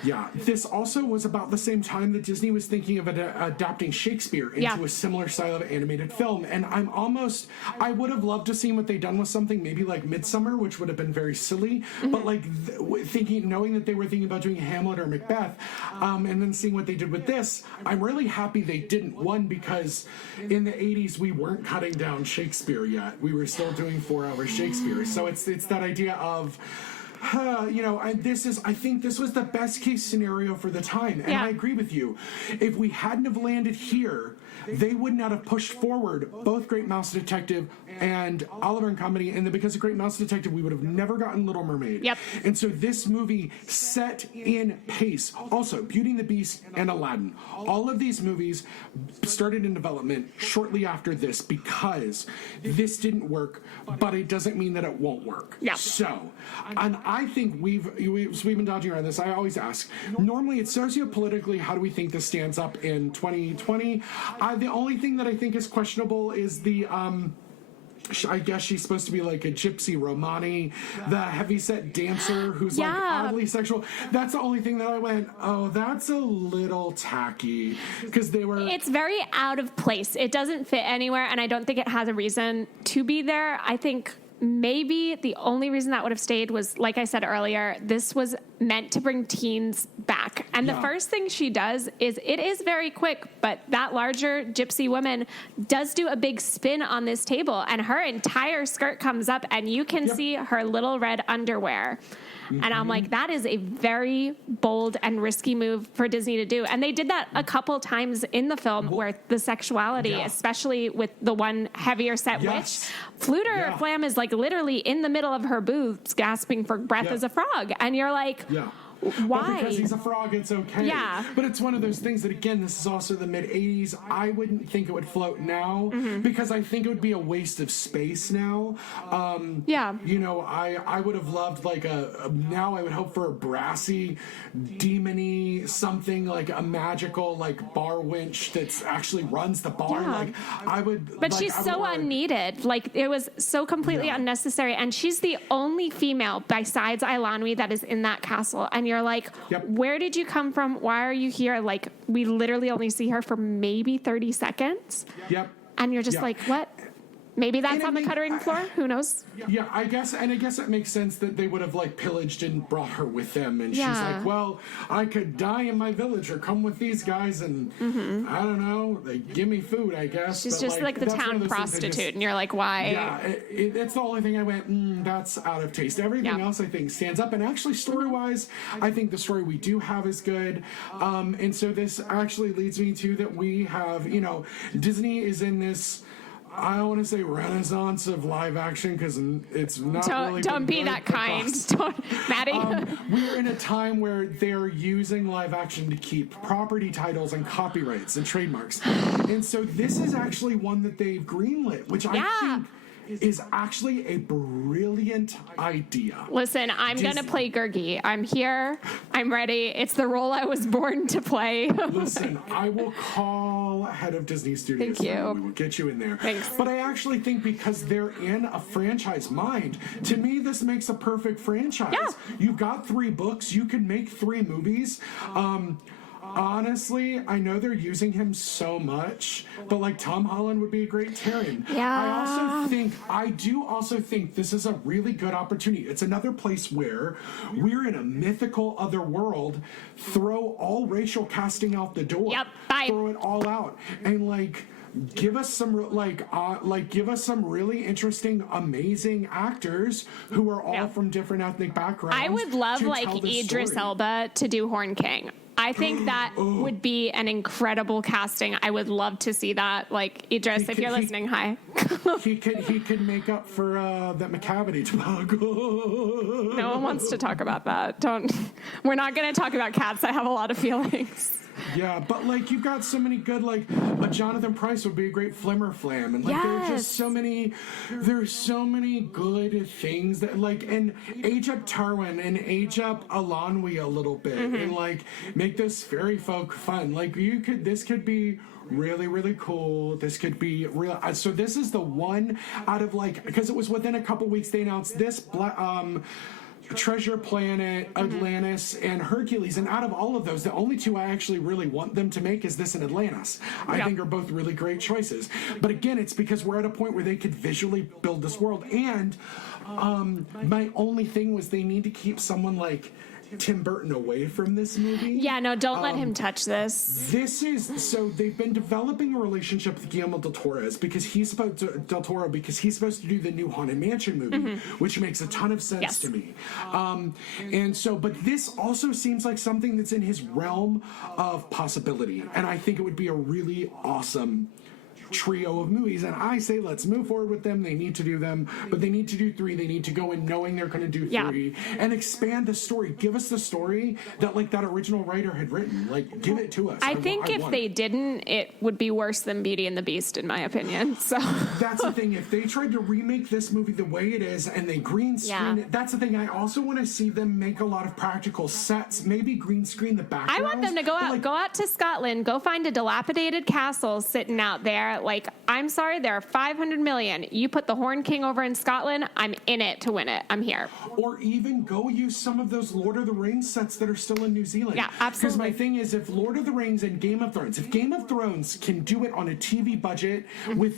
Yeah, this also was about the same time that Disney was thinking of adapting Shakespeare into a similar style of animated film. And I would have loved to see what they'd done with something maybe like Midsummer, which would have been very silly. But like knowing that they were thinking about doing Hamlet or Macbeth, and then seeing what they did with this, I'm really happy they didn't. One, because in the 80s, we weren't cutting down Shakespeare yet. We were still doing 4-hour Shakespeare. So it's that idea of, you know, and I think this was the best case scenario for the time. And I agree with you. If we hadn't have landed here, they would not have pushed forward both Great Mouse Detective and Oliver and Company. And then because of Great Mouse Detective, we would have never gotten Little Mermaid. Yep. And so this movie set in pace. Also, Beauty and the Beast and Aladdin. All of these movies started in development shortly after this because this didn't work, but it doesn't mean that it won't work. Yeah. So, and I think we've been dodging around this. I always ask, normally it's sociopolitically, how do we think this stands up in 2020? The only thing that I think is questionable is the, I guess she's supposed to be like a gypsy Romani, the heavyset dancer who's like oddly sexual. That's the only thing that I went, oh, that's a little tacky, because it's very out of place. It doesn't fit anywhere, and I don't think it has a reason to be there. I think maybe the only reason that would have stayed was, like I said earlier, this was meant to bring teens back. And the first thing she does is, it is very quick, but that larger gypsy woman does do a big spin on this table, and her entire skirt comes up, and you can see her little red underwear. And I'm like, that is a very bold and risky move for Disney to do. And they did that a couple times in the film, where the sexuality, especially with the one heavier set witch, Fluter Flam is like literally in the middle of her boobs gasping for breath as a frog. And you're like, why? But because he's a frog, it's okay. Yeah. But it's one of those things that, again, this is also the mid-'80s. I wouldn't think it would float now, because I think it would be a waste of space now. You know, I would have loved like now I would hope for a brassy, demony, something like a magical like bar winch that actually runs the bar. Like I would. But she's so unneeded. Like, it was so completely unnecessary. And she's the only female besides Ilanwi that is in that castle. And you're like, where did you come from? Why are you here? Like, we literally only see her for maybe 30 seconds. And you're just like, what? Maybe that's on the cutting floor. Who knows? Yeah, I guess it makes sense that they would have like pillaged and brought her with them, and she's like, well, I could die in my village or come with these guys, and I don't know, they give me food, I guess. She's just like the town prostitute, and you're like, why? Yeah, it's the only thing I went, that's out of taste. Everything else I think stands up, and actually story-wise, I think the story we do have is good, and so this actually leads me to that we have, you know, Disney is in this, I don't want to say renaissance of live action, because it's not really. Don't be that kind, Maddie. We're in a time where they're using live action to keep property titles and copyrights and trademarks, and so this is actually one that they've greenlit, which I think is actually a brilliant idea. Listen, I'm going to play Gurgi. I'm here. I'm ready. It's the role I was born to play. Listen, I will call head of Disney Studios. Thank you. We will get you in there. Thanks. But I actually think because they're in a franchise mind, to me, this makes a perfect franchise. Yeah. You've got 3 books. You can make 3 movies. Honestly, I know they're using him so much, but like Tom Holland would be a great Tyrion. I do also think this is a really good opportunity. It's another place where we're in a mythical other world. Throw all racial casting out the door. Throw it all out, and like, give us some give us some really interesting, amazing actors who are all from different ethnic backgrounds. I would love like Idris Elba to do Horn King. I think that would be an incredible casting. I would love to see that. Like, Idris, if you're listening, hi. He could make up for that McCavity debacle. No one wants to talk about that. We're not going to talk about cats. I have a lot of feelings. Yeah, but like you've got so many good, like a Jonathan Pryce would be a great Flimmer Flam, and like there's so many good things that like, and age up Tarwin and age up Alanwi a little bit, and like make this fairy folk fun. Like this could be really, really cool. This could be real. So this is the one out of like, because it was within a couple weeks they announced this Treasure Planet, Atlantis, and Hercules. And out of all of those, the only two I actually really want them to make is this and Atlantis. I think are both really great choices. But again, it's because we're at a point where they could visually build this world. And my only thing was they need to keep someone like Tim Burton away from this movie. Yeah, no, don't let him touch this. So they've been developing a relationship with Guillermo del Toro because he's supposed to do the new Haunted Mansion movie, which makes a ton of sense to me. But this also seems like something that's in his realm of possibility, and I think it would be a really awesome trio of movies, and I say let's move forward with them. They need to do them, but they need to do 3. They need to go in knowing they're going to do 3 and expand the story. Give us the story that like that original writer had written. Like, give it to us. I think if they didn't, it would be worse than Beauty and the Beast, in my opinion. So that's the thing. If they tried to remake this movie the way it is and they green screen it, that's the thing. I also want to see them make a lot of practical sets. Maybe green screen the background. I want them to go out to Scotland, go find a dilapidated castle sitting out there. Like, I'm sorry, there are 500 million. You put the Horn King over in Scotland, I'm in it to win it. I'm here. Or even go use some of those Lord of the Rings sets that are still in New Zealand. Yeah, absolutely. Because my thing is, if Lord of the Rings and Game of Thrones, if Game of Thrones can do it on a TV budget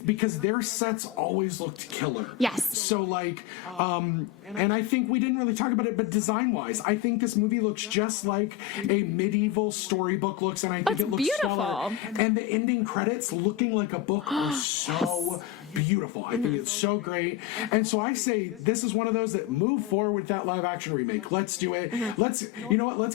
because their sets always looked killer. Yes. So like, and I think we didn't really talk about it, but design-wise, I think this movie looks just like a medieval storybook looks, and I think it looks beautiful. stellar. And the ending credits looking like a book are so beautiful. I think it's so great. And so I say this is one of those that move forward with that live action remake. Let's do it. Let's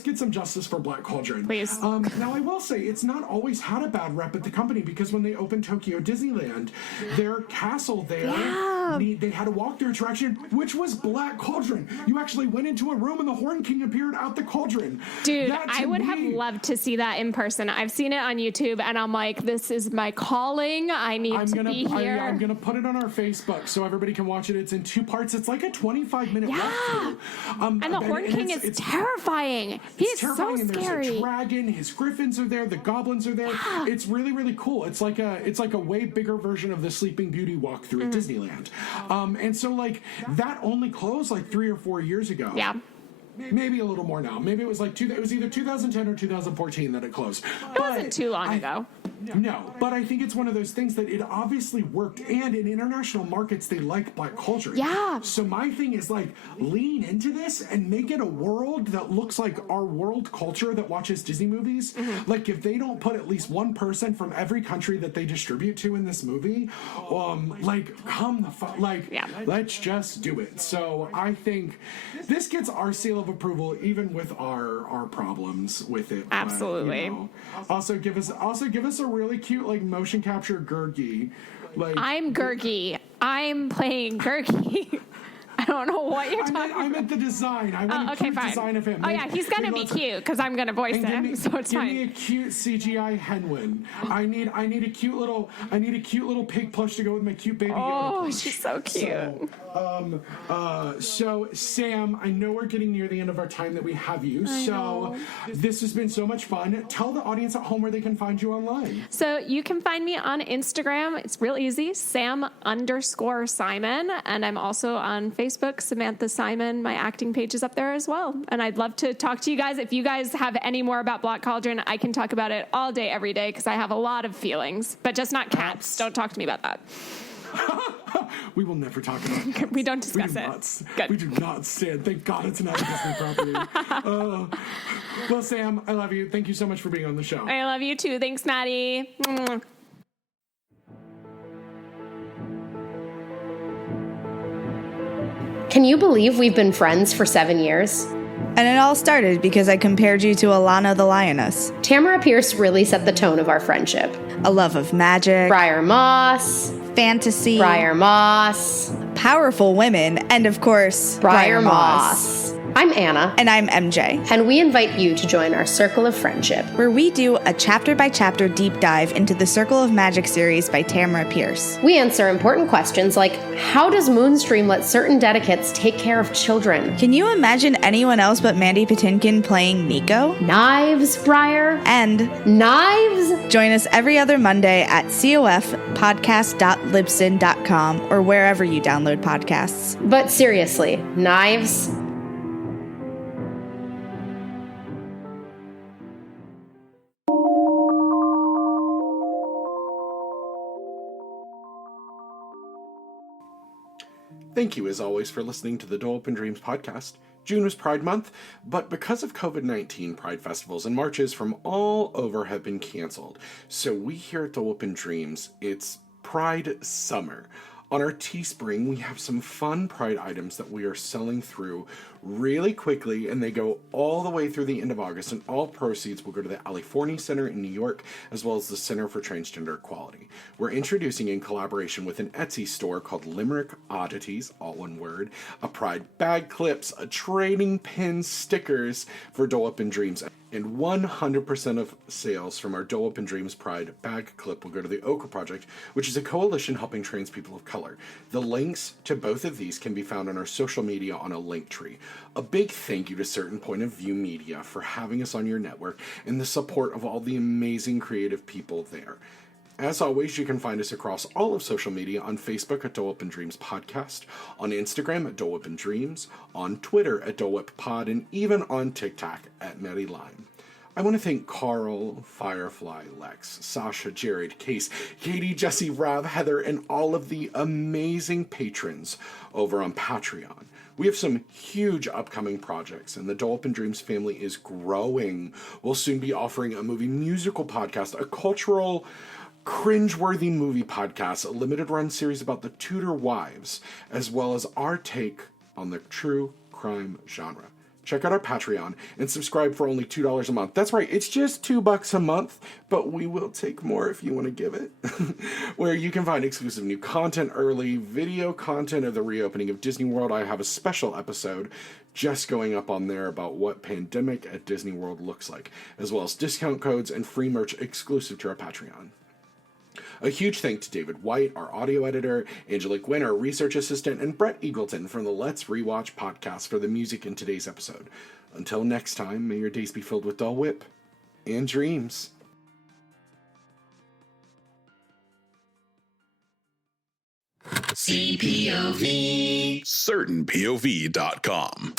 get some justice for Black Cauldron. Please. Now I will say it's not always had a bad rep at the company, because when they opened Tokyo Disneyland, their castle there, they had a walk-through attraction, which was Black Cauldron. You actually went into a room and the Horn King appeared out the cauldron. Dude, I would have loved to see that in person. I've seen it on YouTube and I'm like, this is my calling. I need to be here. I'm going to put it on our Facebook so everybody can watch it. It's in 2 parts. It's like a 25-minute walkthrough. And the Horn King is terrifying. He's so scary. There's a dragon. His griffins are there. The goblins are there. Yeah. It's really, really cool. It's like a way bigger version of the Sleeping Beauty walkthrough at Disneyland. And so like that only closed like 3 or 4 years ago. Yeah. Maybe a little more now. Maybe it was like it was either 2010 or 2014 that it closed. It wasn't too long ago. No, but I think it's one of those things that it obviously worked, and in international markets they like Black Cauldron. Yeah. So my thing is like lean into this and make it a world that looks like our world culture that watches Disney movies. Like if they don't put at least one person from every country that they distribute to in this movie, let's just do it. So I think this gets our seal of approval, even with our problems with it. Absolutely. But, also give us a really cute like motion capture Gurgi. Like I'm Gurgi. I'm playing Gurgi. I don't know what you're talking about. I meant the design. I want a cute design of him. Oh, yeah, he's going to be cute because I'm going to voice him, so it's fine. Give me a cute CGI Henwin. I need a cute little pig plush to go with my cute baby Yoda plush. She's so cute. So Sam, I know we're getting near the end of our time that we have you. So this has been so much fun. Tell the audience at home where they can find you online. So you can find me on Instagram. It's real easy, Sam_Simon, and I'm also on Facebook, Samantha Simon. My acting page is up there as well. And I'd love to talk to you guys. If you guys have any more about Black Cauldron, I can talk about it all day, every day, because I have a lot of feelings, but just not cats. Don't talk to me about that. We will never talk about it. We don't discuss it. We do not stand. Thank God it's not a Disney property. Well, Sam, I love you. Thank you so much for being on the show. I love you too. Thanks, Maddie. Can you believe we've been friends for 7 years? And it all started because I compared you to Alana the lioness. Tamara Pierce really set the tone of our friendship. A love of magic, Briar Moss, fantasy, Briar Moss, powerful women, and of course, Briar Moss. I'm Anna. And I'm MJ. And we invite you to join our Circle of Friendship, where we do a chapter-by-chapter deep dive into the Circle of Magic series by Tamara Pierce. We answer important questions like, how does Moonstream let certain dedicates take care of children? Can you imagine anyone else but Mandy Patinkin playing Nico? Knives, Briar? And knives? Join us every other Monday at cofpodcast.libsyn.com or wherever you download podcasts. But seriously, knives? Thank you, as always, for listening to the Dolewhip and Dreams podcast. June was Pride Month, but because of COVID-19, Pride festivals and marches from all over have been canceled. So we here at Dolewhip and Dreams, it's Pride Summer. On our Teespring, we have some fun Pride items that we are selling through really quickly, and they go all the way through the end of August, and all proceeds will go to the California Center in New York, as well as the Center for Transgender Equality. We're introducing, in collaboration with an Etsy store called Limerick Oddities, all one word, a Pride bag clips, a trading pin stickers for Dolewhip and Dreams. And 100% of sales from our Dolewhip and Dreams Pride bag clip will go to the Ochre Project, which is a coalition helping trans people of color. The links to both of these can be found on our social media on a link tree. A big thank you to Certain Point of View Media for having us on your network and the support of all the amazing creative people there. As always, you can find us across all of social media on Facebook at Dolewhip and Dreams Podcast, on Instagram at Dolewhip and Dreams, on Twitter at Dolewhip Pod, and even on TikTok at Maddie Lime. I want to thank Carl, Firefly, Lex, Sasha, Jared, Case, Katie, Jesse, Rob, Heather, and all of the amazing patrons over on Patreon. We have some huge upcoming projects, and the Dolewhip and Dreams family is growing. We'll soon be offering a movie musical podcast, a cultural cringeworthy movie podcast, a limited run series about the Tudor wives, as well as our take on the true crime genre. Check out our Patreon and subscribe for only $2 a month. That's right, it's just $2 a month, but we will take more if you want to give it. Where you can find exclusive new content early, video content of the reopening of Disney World. I have a special episode just going up on there about what pandemic at Disney World looks like, as well as discount codes and free merch exclusive to our Patreon. A huge thank to David White, our audio editor, Angela Gwynn, our research assistant, and Brett Eagleton from the Let's Rewatch podcast for the music in today's episode. Until next time, may your days be filled with Dolewhip and dreams. CPOV. CertainPOV.com.